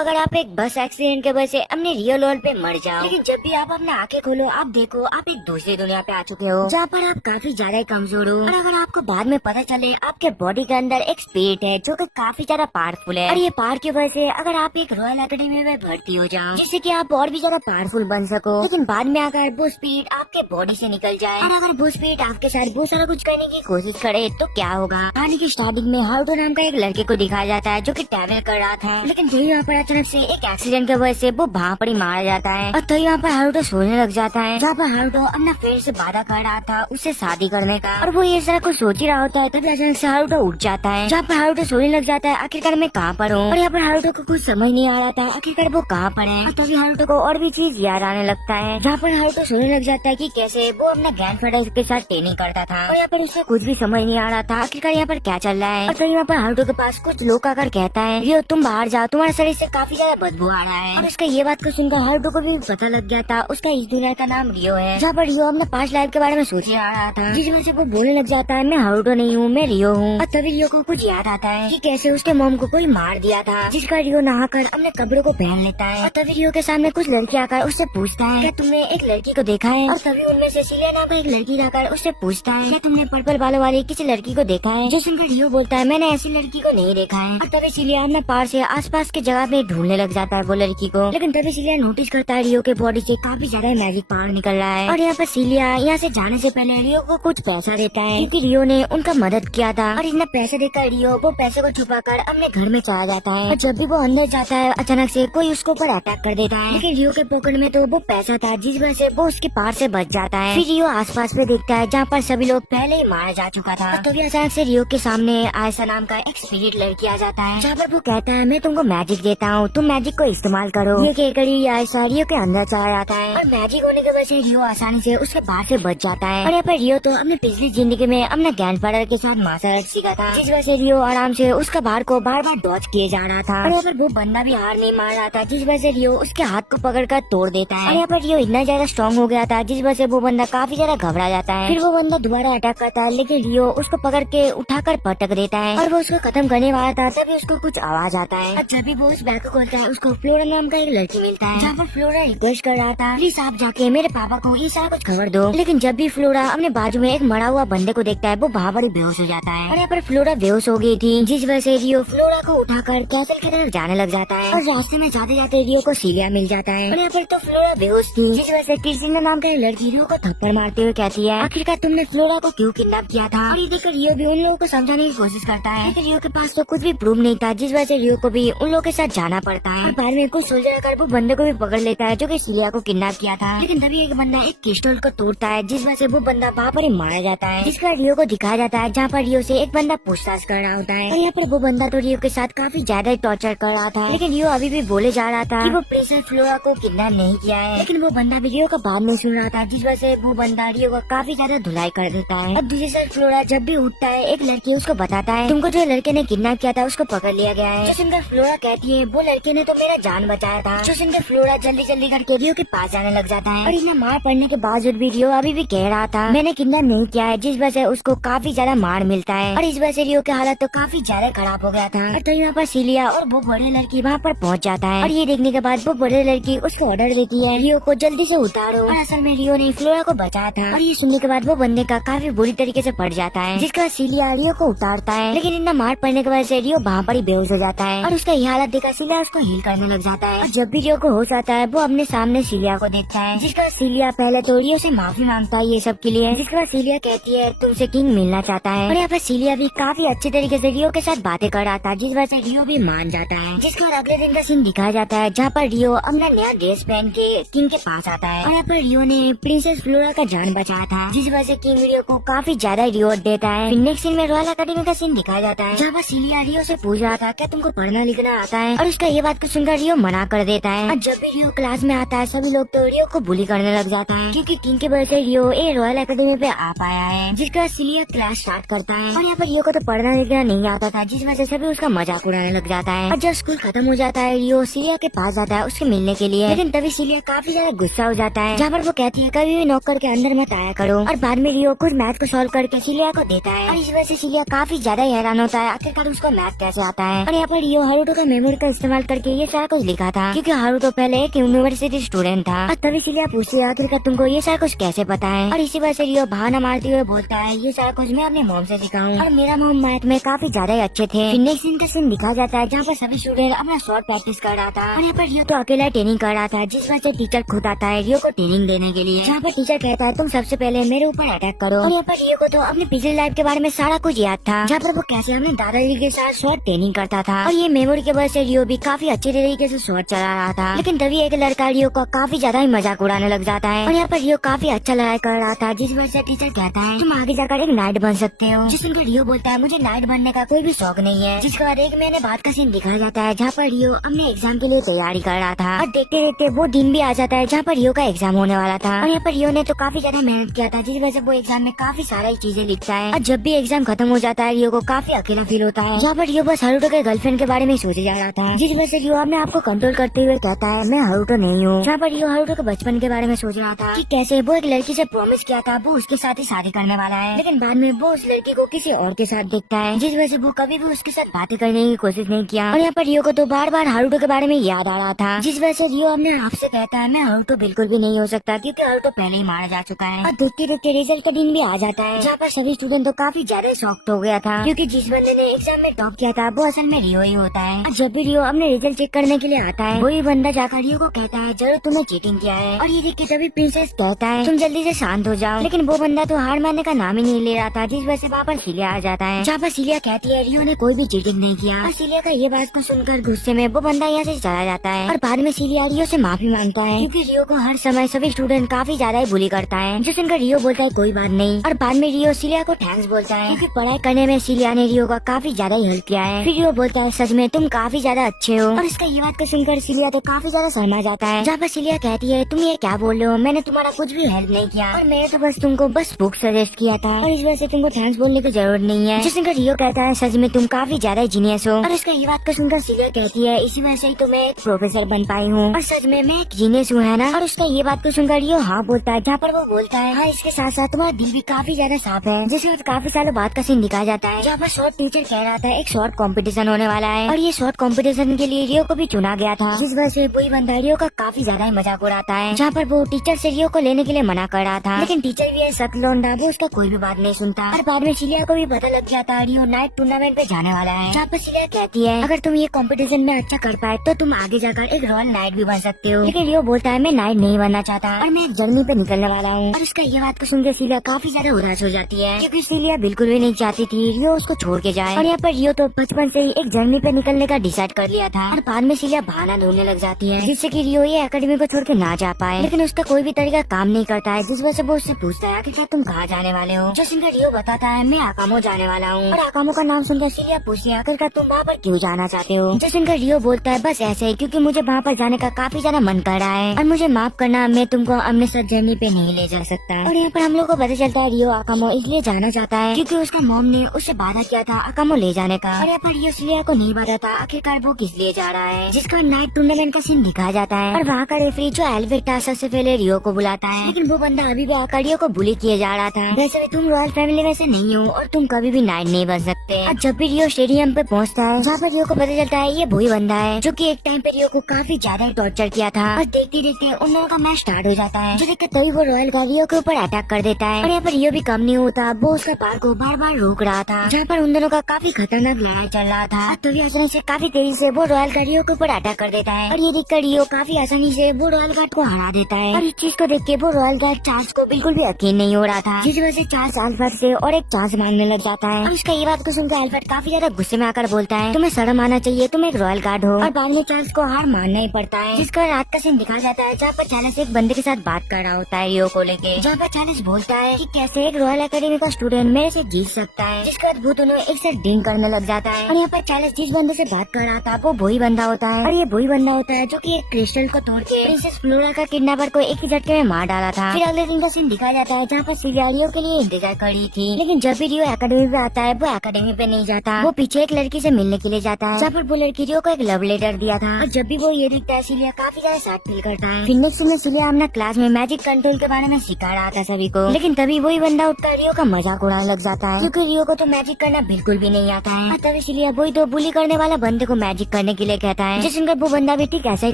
अगर आप एक बस एक्सीडेंट के वजह से अपने रियल वर्ल्ड पे मर जाओ, लेकिन जब भी आप अपने आंखें खोलो आप देखो आप एक दूसरी दुनिया पे आ चुके हो जहाँ पर आप काफी ज्यादा कमजोर हो। और अगर आपको बाद में पता चले आपके बॉडी के अंदर एक स्पिरिट है जो कि काफी ज्यादा पावरफुल है, और ये पावर की वजह से अगर आप एक रॉयल एकेडमी में भर्ती हो जाओ जिससे कि आप और भी ज्यादा पावरफुल बन सको, लेकिन बाद में अगर वो स्पिरिट आपके बॉडी से निकल जाए और अगर वो स्पिरिट आपके साथ बहुत सारा कुछ करने की कोशिश करे तो क्या होगा। कहानी की स्टार्टिंग में हारुतो नाम का एक लड़के को दिखाया जाता है जो कि ट्रैवल कर रहा था, लेकिन तभी यहाँ पर अचानक से एक एक्सीडेंट की वजह से वो वहाँ पर ही मारा जाता है। और तभी यहाँ पर हारुतो सोने लग जाता है जहाँ पर हारुतो अपना फ्रेंड से वादा कर रहा था उससे शादी करने का, और वो ये सारा कुछ सोच ही रहा होता है। तभी अचानक से हारुतो उठ जाता है जहाँ पर हारुतो सोने लग जाता है आखिरकार मैं कहाँ पर हूँ। और यहाँ पर हारुतो को कुछ समझ नहीं आ रहा था आखिरकार वो कहाँ पर है। तभी हारुतो को और भी चीज याद आने लगता है जहाँ पर हारुतो सोने लग जाता है कि कैसे वो अपना ग्रैंडफादर के साथ ट्रेनिंग करता था, और यहाँ पर उसका कुछ भी समझ नहीं आ रहा था आखिरकार यहाँ पर क्या चल रहा है। और तभी यहाँ पर हारुतो के पास कुछ लोग आकर कहता है रियो तुम बाहर जाओ, तुम्हारे शरीर से काफी ज्यादा बदबू आ रहा है। और उसका ये बात को सुनकर हारुतो को भी पता लग गया था उसका इस दुनिया का नाम रियो है, जहाँ पर रियो अपने पास्ट लाइफ के बारे में सोच रहा था, जिस वजह से वो बोलने लग जाता है मैं हारुतो नहीं हूँ मैं रियो हूँ। और तभी रियो को कुछ याद आता है कि कैसे उसके मॉम को कोई मार दिया था, जिसका रियो नहाकर अपने कपड़ों को पहन लेता है। और तभी रियो के सामने कुछ लड़की आकर उससे पूछता है क्या तुमने एक लड़की को देखा है। और तभी उनमें से सिलिया नाम का एक लड़की आकर उससे पूछता है क्या तुमने पर्पल बालों वाली किसी लड़की को देखा है। जो सुनकर रियो बोलता है मैंने ऐसी लड़की को नहीं देखा है। और तभी सिलिया अपने पार से आसपास के जगह में ढूंढने लग जाता है वो लड़की को, लेकिन तभी सिलिया नोटिस करता है रियो के बॉडी से काफी ज्यादा मैजिक पावर निकल रहा है। और यहाँ पर सिलिया यहाँ से जाने से पहले रियो को कुछ पैसा देता है क्योंकि रियो ने उनका मदद किया था, और इतना पैसे देकर रियो वो पैसे को छुपाकर अपने घर में चला जाता है। और जब भी वो अंदर जाता है अचानक से कोई उसको ऊपर अटैक कर देता है, लेकिन रियो के पॉकेट में तो वो पैसा था जिस वजह से वो उसके पार से बच जाता है। फिर रियो आसपास में देखता है जहाँ पर सभी लोग पहले ही मारा जा चुका था। तो भी अचानक से रियो के सामने आयशा नाम का एक स्पिरिट लड़की आ जाता है जहाँ पर वो कहता है मैं तुमको मैजिक देता हूँ तुम मैजिक को इस्तेमाल करो। ये कहकर आयशा रियो के अंदर चला जाता है, और मैजिक होने की वजह से रियो आसानी से उसके बाहर से बच जाता है। और यहाँ पर रियो तो अपनी पिछली जिंदगी में अपने ग्रैंडफादर के साथ मार्शल आर्ट सीखा था, जिस वजह से रियो आराम से उसका बाहर को बार बार डॉज किए जा रहा था। और यहाँ पर वो बंदा भी हार नहीं मान रहा था जिस वजह से रियो उसके हाथ को पकड़कर तोड़ देता है। और यहाँ पर रियो इतना ज्यादा स्ट्रॉन्ग हो गया था जिस वजह से वो बंदा काफी ज्यादा घबरा जाता है। फिर वो बंदा दोबारा अटैक करता है, लेकिन रियो उसको पकड़ के उठाकर पटक देता है और वो उसको खत्म करने वाला था तभी उसको कुछ आवाज आता है। और जब भी वो उस बैग को खोलता है उसको फ्लोरा नाम का एक लड़की मिलता है जहाँ पर फ्लोरा रिक्वेस्ट कर रहा था प्लीज आप जाके मेरे पापा को ये सारा कुछ खबर दो। लेकिन जब भी फ्लोरा अपने बाजू में एक मरा हुआ बंदे को देखता है वो वहाँ पर ही बेहोश हो जाता है। और यहाँ पर फ्लोरा बेहोश हो गई थी जिस वजह से रियो फ्लोरा को उठाकर कैसल की तरफ जाने लग जाता है, और रास्ते में जाते जाते रियो को सिलिया मिल जाता है। और यहाँ पर तो फ्लोरा बेहोश थी जिस वजह से क्रिस्टिना नाम का लड़की रियो को थप्पड़ मारते हुए कहती है आखिरकार तुमने फ्लोरा को क्यों किडनैप किया था। और ये देखकर रियो भी उन लोगों को समझाने की कोशिश करता है, लेकिन रियो के पास तो कुछ भी प्रूफ नहीं था जिस वजह से रियो को भी उन लोगों के साथ जाना पड़ता है। और बाद में कुछ सोल्जर आकर वो बंदे को भी पकड़ लेता है जो कि सिलिया को किडनैप किया था, लेकिन तभी एक बंदा एक पिस्टल को तोड़ता है जिस वजह से वो बंदा वहाँ पर ही मारा जाता है, जिसका रियो को दिखाया जाता है जहाँ पर रियो से एक बंदा पूछताछ कर रहा होता है। और यहाँ पर वो बंदा तो रियो के साथ काफी ज्यादा टॉर्चर कर रहा था, लेकिन रियो अभी भी बोले जा रहा था कि वो प्रिंसेस फ्लोरा को किडनैप नहीं किया है, लेकिन वो बंदा भी रियो का बात नहीं सुन रहा था जिस वजह से वो बंदा रियो का काफी ज्यादा धुलाई कर देता है। अब दूसरी साइड फ्लोरा जब भी उठता है एक लड़की उसको बताता है तुमको जो लड़के ने किडनैप किया था उसको पकड़ लिया गया है। जो सुनकर फ्लोरा कहती है वो लड़के ने तो मेरा जान बचाया था। जो सुनकर फ्लोरा जल्दी जल्दी करके रियो के पास जाने लग जाता है, और इतना मार पड़ने के बावजूद भी रियो अभी भी कह रहा था मैंने किडनैप नहीं किया है, जिस वजह से उसको काफी ज्यादा मार मिलता है। और इस वजह से रियो की हालत तो काफी ज्यादा खराब हो गया था। और तो यहाँ पर सिलिया और वो बड़ी लड़की वहाँ पर पहुँच जाता है, और ये देखने के बाद वो बड़ी लड़की उसको ऑर्डर देती है रियो को जल्दी से उतारो। और असल में रियो ने फ्लोरा को बचाया था। और ये सुनने के बाद वो बंदे का काफी बुरी तरीके से पड़ जाता है, जिसका सिलिया रियो को उतारता है, लेकिन इतना मार पड़ने की वजह से रियो वहाँ पर ही बेहोश हो जाता है। और उसका ये हालत देखा सिलिया उसको हील करने लग जाता है। और जब भी रियो को होश आता है वो अपने सामने सिलिया को देखता है, जिसका सिलिया पहले तो रियो से माफी मांगता है ये सब के लिए, जिसके बाद सिलिया कहती है तुमसे किंग मिलना चाहता है। और यहाँ पर सिलिया भी काफी अच्छे तरीके से रियो के साथ बातें कर रहा था जिस वजह से रियो भी मान जाता है। जिसके बाद अगले दिन का सीन दिखाया जाता है जहाँ पर रियो अपना नया ड्रेस पहन के किंग के पास आता है, और यहाँ पर रियो ने प्रिंसेस फ्लोरा का जान बचाया था जिस वजह से किंग रियो को काफी ज्यादा रिवॉर्ड देता है। फिर नेक्स्ट सीन में रॉयल एकेडमी का सीन दिखाया जाता है जहाँ पर सिलिया रियो से पूछ रहा था क्या तुमको पढ़ना लिखना आता है, और उसका ये बात को सुनकर रियो मना कर देता है। और जब भी रियो क्लास में आता है सभी लोग तो रियो को बुली करने लग जाता है क्योंकि किंग के वजह से रियो ये रॉयल एकेडमी पे आ पाया है, जिसका सिलिया क्लास स्टार्ट करता है। और यहाँ पर रियो को तो पढ़ना लिखना नहीं आता था जिस वजह से सभी उसका मजाक उड़ाने लग जाता है। और जब स्कूल खत्म हो जाता है रियो सिलिया के पास जाता है उससे मिलने के लिए, लेकिन तभी सिलिया काफी ज्यादा गुस्सा हो जाता है जहाँ पर वो कहती है कभी भी नौकर के अंदर मत आया करो। और बाद में रियो कुछ मैथ को सॉल्व करके सिलिया को देता है, और इस वजह से सिलिया काफी ज्यादा हैरान होता है आखिरकार उसको मैथ कैसे आता है। और यहाँ पर रियो हारुतो का मेमोरी का इस्तेमाल इस्तेमाल करके ये सारा कुछ लिखा था, क्योंकि हारुतो पहले एक यूनिवर्सिटी स्टूडेंट था। और तभी सिलिया पूछती है आखिरकार तुमको ये सारा कुछ कैसे पता है। और इसी वजह से रियो बहाना मारते हुए बोलता है ये सारा कुछ मैं अपने मॉम से सीखा हूँ, और मेरा मॉम मैथ में काफी ज्यादा ही अच्छे थे। फिर नेक्स्ट सीन का सीन दिखा जाता है जहाँ पर सभी स्टूडेंट अपना शॉर्ट प्रैक्टिस कर रहा था, और यहाँ पर रियो तो अकेला ट्रेनिंग कर रहा था, जिस वजह से टीचर खुद आता है रियो को ट्रेनिंग देने के लिए। जहाँ पर टीचर कहता है तुम सबसे पहले मेरे ऊपर अटैक करो। और यहाँ पर रियो को तो अपनी पिछली लाइफ के बारे में सारा कुछ याद था, जहाँ पर वो कैसे अपने दादाजी के साथ शॉर्ट ट्रेनिंग करता था, और ये मेमोरी के वजह से रियो भी काफी अच्छे तरीके से शॉर्ट चला रहा था। लेकिन तभी एक लड़का रियो का काफी ज्यादा ही मजाक उड़ाने लग जाता है, और यहाँ पर रियो काफी अच्छा लड़ाई कर रहा था, जिस वजह से टीचर कहता है तुम आगे जाकर एक नाइट बन सकते हो। जिस सुनकर रियो बोलता है मुझे नाइट बनने का कोई भी शौक नहीं है। जिसके बाद एक महीने बाद का सीन दिखाया जाता है जहाँ पर रियो अपने एग्जाम के लिए तैयारी कर रहा था, और देखते देखते वो दिन भी आ जाता है जहाँ पर रियो का एग्जाम होने वाला था। और यहाँ पर रियो ने तो काफी ज्यादा मेहनत किया था, जिस वजह से वो एग्जाम में काफी सारी चीजें लिखता है। और जब भी एग्जाम खत्म हो जाता है रियो को काफी अकेला फील होता है, जहाँ पर रियो बस हारुतो के गर्लफ्रेंड के बारे में सोचे जा रहा था, जिस वजह से रियो अपने आप को कंट्रोल करते हुए कहता है मैं हारुतो नहीं हूँ। जहाँ पर रियो हारुतो के बचपन के बारे में सोच रहा था कि कैसे वो एक लड़की से प्रॉमिस किया था वो उसके साथ ही शादी करने वाला है, लेकिन बाद में वो उस लड़की को किसी और के साथ देखता है, जिस वजह से वो कभी भी उसके साथ बातें करने की कोशिश नहीं किया। और यहाँ पर रियो को तो बार बार हारुतो के बारे में याद आ रहा था, जिस वजह से रियो अपने आप से कहता है मैं हारुतो बिल्कुल भी नहीं हो सकता, क्योंकि हारुतो पहले ही मारा जा चुका है। और देखते देखते रिजल्ट का दिन भी आ जाता है, जहाँ पर सभी स्टूडेंट तो काफी ज्यादा शॉक्ड हो गया था, क्योंकि जिस बंदे ने एग्जाम में टॉप किया था वो असल में रियो ही होता है। और जब भी रियो अपने रिजल्ट चेक करने के लिए आता है वही बंदा जाकर रियो को कहता है जरूर तुमने चीटिंग किया है। और ये देख के तभी प्रिंसेस कहता है तुम जल्दी से शांत हो जाओ, लेकिन वो बंदा तो हार मानने का नाम ही नहीं ले रहा था, जिस वजह से वहाँ पर सिलिया आ जाता है, जहाँ पर सिलिया कहती है रियो ने कोई भी चीटिंग नहीं किया। और सिलिया का ये बात को सुनकर गुस्से में वो बंदा यहाँ से चला जाता है, और बाद में सिलिया रियो से माफी मांगता है, क्योंकि रियो को हर समय सभी स्टूडेंट काफी ज्यादा ही बुली करता है, जो सुनकर रियो बोलता है कोई बात नहीं। और बाद में रियो सिलिया को थैंक्स बोलता है, क्योंकि पढ़ाई करने में सिलिया ने रियो का काफी ज्यादा ही हेल्प किया है। फिर रियो बोलता है सच में तुम काफी ज्यादा अच्छे हो। और इसका ये बात को सुनकर सिलिया तो काफी ज्यादा शर्मा जाता है, जहाँ पर सिलिया कहती है तुम ये क्या बोल रहे हो, मैंने तुम्हारा कुछ भी हेल्प नहीं किया, और मैंने तो बस तुमको बस बुक सजेस्ट किया था, और इस वजह से तुमको थैंक्स बोलने की जरूरत नहीं है। जिस सुनकर रियो कहता है सच में तुम काफी ज्यादा जीनियस हो। और इसका ये बात को सुनकर सिलिया कहती है इसी वजह से ही तो मैं एक प्रोफेसर बन पाई हूँ, और सच में मैं एक जीनियस हूँ है ना। और उसका ये बात को सुनकर रियो हाँ बोलता है, जहाँ पर वो बोलता है हाँ इसके साथ साथ तुम्हारा दिल भी काफी ज्यादा साफ है। जिसमें काफी सालों बाद का सीन दिखाया जाता है, जहाँ पर शॉर्ट टीचर कह रहा था एक शॉर्ट कंपटीशन होने वाला है, और ये शॉर्ट कंपटीशन के लिए रियो को भी चुना गया था, जिस वजह से वही बंदा रियो का काफी ज्यादा ही मजाक उड़ाता है, जहाँ पर वो टीचर से रियो को लेने के लिए मना कर रहा था, लेकिन टीचर भी है सतलोंडा, वो उसका कोई भी बात नहीं सुनता। और बाद में सिलिया को भी पता लग गया था रियो नाइट टूर्नामेंट पे जाने वाला है, जहाँ पर सिलिया कहती है अगर तुम ये कंपटीशन में अच्छा कर पाए तो तुम आगे जाकर एक रॉयल नाइट भी बन सकते हो, लेकिन रियो बोलता है मैं नाइट नहीं बनना चाहता और मैं एक जर्नी पे निकलने वाला हूँ। और उसका ये बात को सुनकर सिलिया काफी ज्यादा उदास हो जाती है, क्योंकि सिलिया बिल्कुल भी नहीं चाहती थी रियो उसको छोड़ के जाए। और यहाँ पर रियो तो बचपन से ही एक जर्नी पे निकलने का डिसाइड कर लिया था, और बाद में सिलिया बहाना ढूंढने लग जाती है, जिससे कि रियो ये एकेडमी को छोड़ के ना जा पाए, लेकिन उसका कोई भी तरीका काम नहीं करता है, जिस वजह से वो उससे पूछता है आखिर तुम कहाँ जाने वाले हो। जो सुनकर रियो बताता है मैं आकामो जाने वाला हूँ, और आकामो का नाम सुनकर सिलिया पूछती है आखिर तुम वहाँ पर क्यों जाना चाहते हो। जो सुनकर रियो बोलता है बस ऐसे ही, क्योंकि मुझे वहाँ पर जाने का काफी ज्यादा मन कर रहा है, और मुझे माफ करना मैं तुमको अपने साथ जर्नी पे नहीं ले जा सकता। और यहाँ पर हम लोग को पता चलता है रियो आकामो इसलिए जाना चाहता है क्योंकि उसका मॉम ने उससे वादा किया था आकामो ले जाने का, और यहाँ पर रियो सिलिया को नहीं पता था आखिरकार वो किस लिए जा रहा है। जिसका नाइट टूर्नामेंट का सीन दिखाया जाता है, और वहाँ का रेफरी जो एल्बर्ट था सबसे पहले रियो को बुलाता है, लेकिन वो बंदा अभी भी आकर रियो को बुली किए जा रहा था, वैसे भी तुम रॉयल फैमिली में से नहीं हो और तुम कभी भी नाइट नहीं बन सकते। और जब भी रियो स्टेडियम पे पहुँचता है, जहाँ पर रियो को पता चलता है ये वही बंदा है जो कि एक टाइम पे रियो को काफी ज्यादा टॉर्चर किया था, और देखते देखते उन लोगों का मैच स्टार्ट हो जाता है, जो देखकर तभी वो रॉयल का रियो के ऊपर अटैक कर देता है। और यहाँ पर रियो भी कम नहीं होता, वो उसका पार को बार बार रोक रहा था, जहाँ पर उन दोनों का काफी खतरनाक लड़ाई चल रहा था। तो भी अचानक से काफी तेजी से वो रॉयल का रियो के ऊपर अटैक कर देता है, और ये देखकर रियो काफी आसानी से वो रॉयल गार्ड को हरा देता है। और इस चीज को देख के वो रॉयल गार्ड चार्ल्स को बिल्कुल भी यकीन नहीं हो रहा था, जिस वजह से चार्ल्स अल्फ्रेड से और एक चांस मांगने लग जाता है। और उसका ये बात को सुनकर अल्फ्रेड काफी ज्यादा गुस्से में आकर बोलता है तुम्हें शर्म आना चाहिए, तुम एक रॉयल गार्ड हो। और बाद में चार्ल्स को हार मानना ही पड़ता है, जिसका रात का सीन दिखाया जाता है, जहाँ पर चार्ल्स एक बंदे के साथ बात कर रहा होता है रियो को लेके, जहाँ पर चार्ल्स बोलता है कि कैसे एक रॉयल एकेडमी का स्टूडेंट मेरे से जीत सकता है, जिसके बाद वो दोनों एक साथ ड्रिंक करने लग जाता है। और यहाँ पर चार्ल्स जिस बंदे से बात कर रहा था वो वही बंदा होता है, और ये वही बंदा होता है जो कि एक क्रिस्टल को तोड़ के प्रिंसेस फ्लोरा का किडनैपर को एक ही झटके में मार डाला था। फिर अगले दिन का सीन दिखाया जाता है, जहाँ पर सिलिया रियो के लिए इंतजार करी थी, लेकिन जब भी रियो एकेडमी पे आता है वो एकेडमी पे नहीं जाता, वो पीछे एक लड़की से मिलने के लिए जाता है, जहाँ पर वो लड़की रियो को एक लव लेटर दिया था। और जब भी वो ये दिखता है सिलिया काफी ज्यादा सैड फील करता है। फिर नेक्स्ट में सिलिया अपना क्लास में मैजिक कंट्रोल के बारे में सिखा रहा था सभी को, लेकिन तभी वही बंदा उठकर रियो का मजाक उड़ाने लग जाता है, क्योंकि रियो को तो मैजिक करना बिल्कुल भी नहीं आता है। और तभी सिलिया वही तो बुली करने वाला बंदे को मैजिक करने के लिए कहता है, जिसे सुनकर वो बंदा भी ठीक ऐसा ही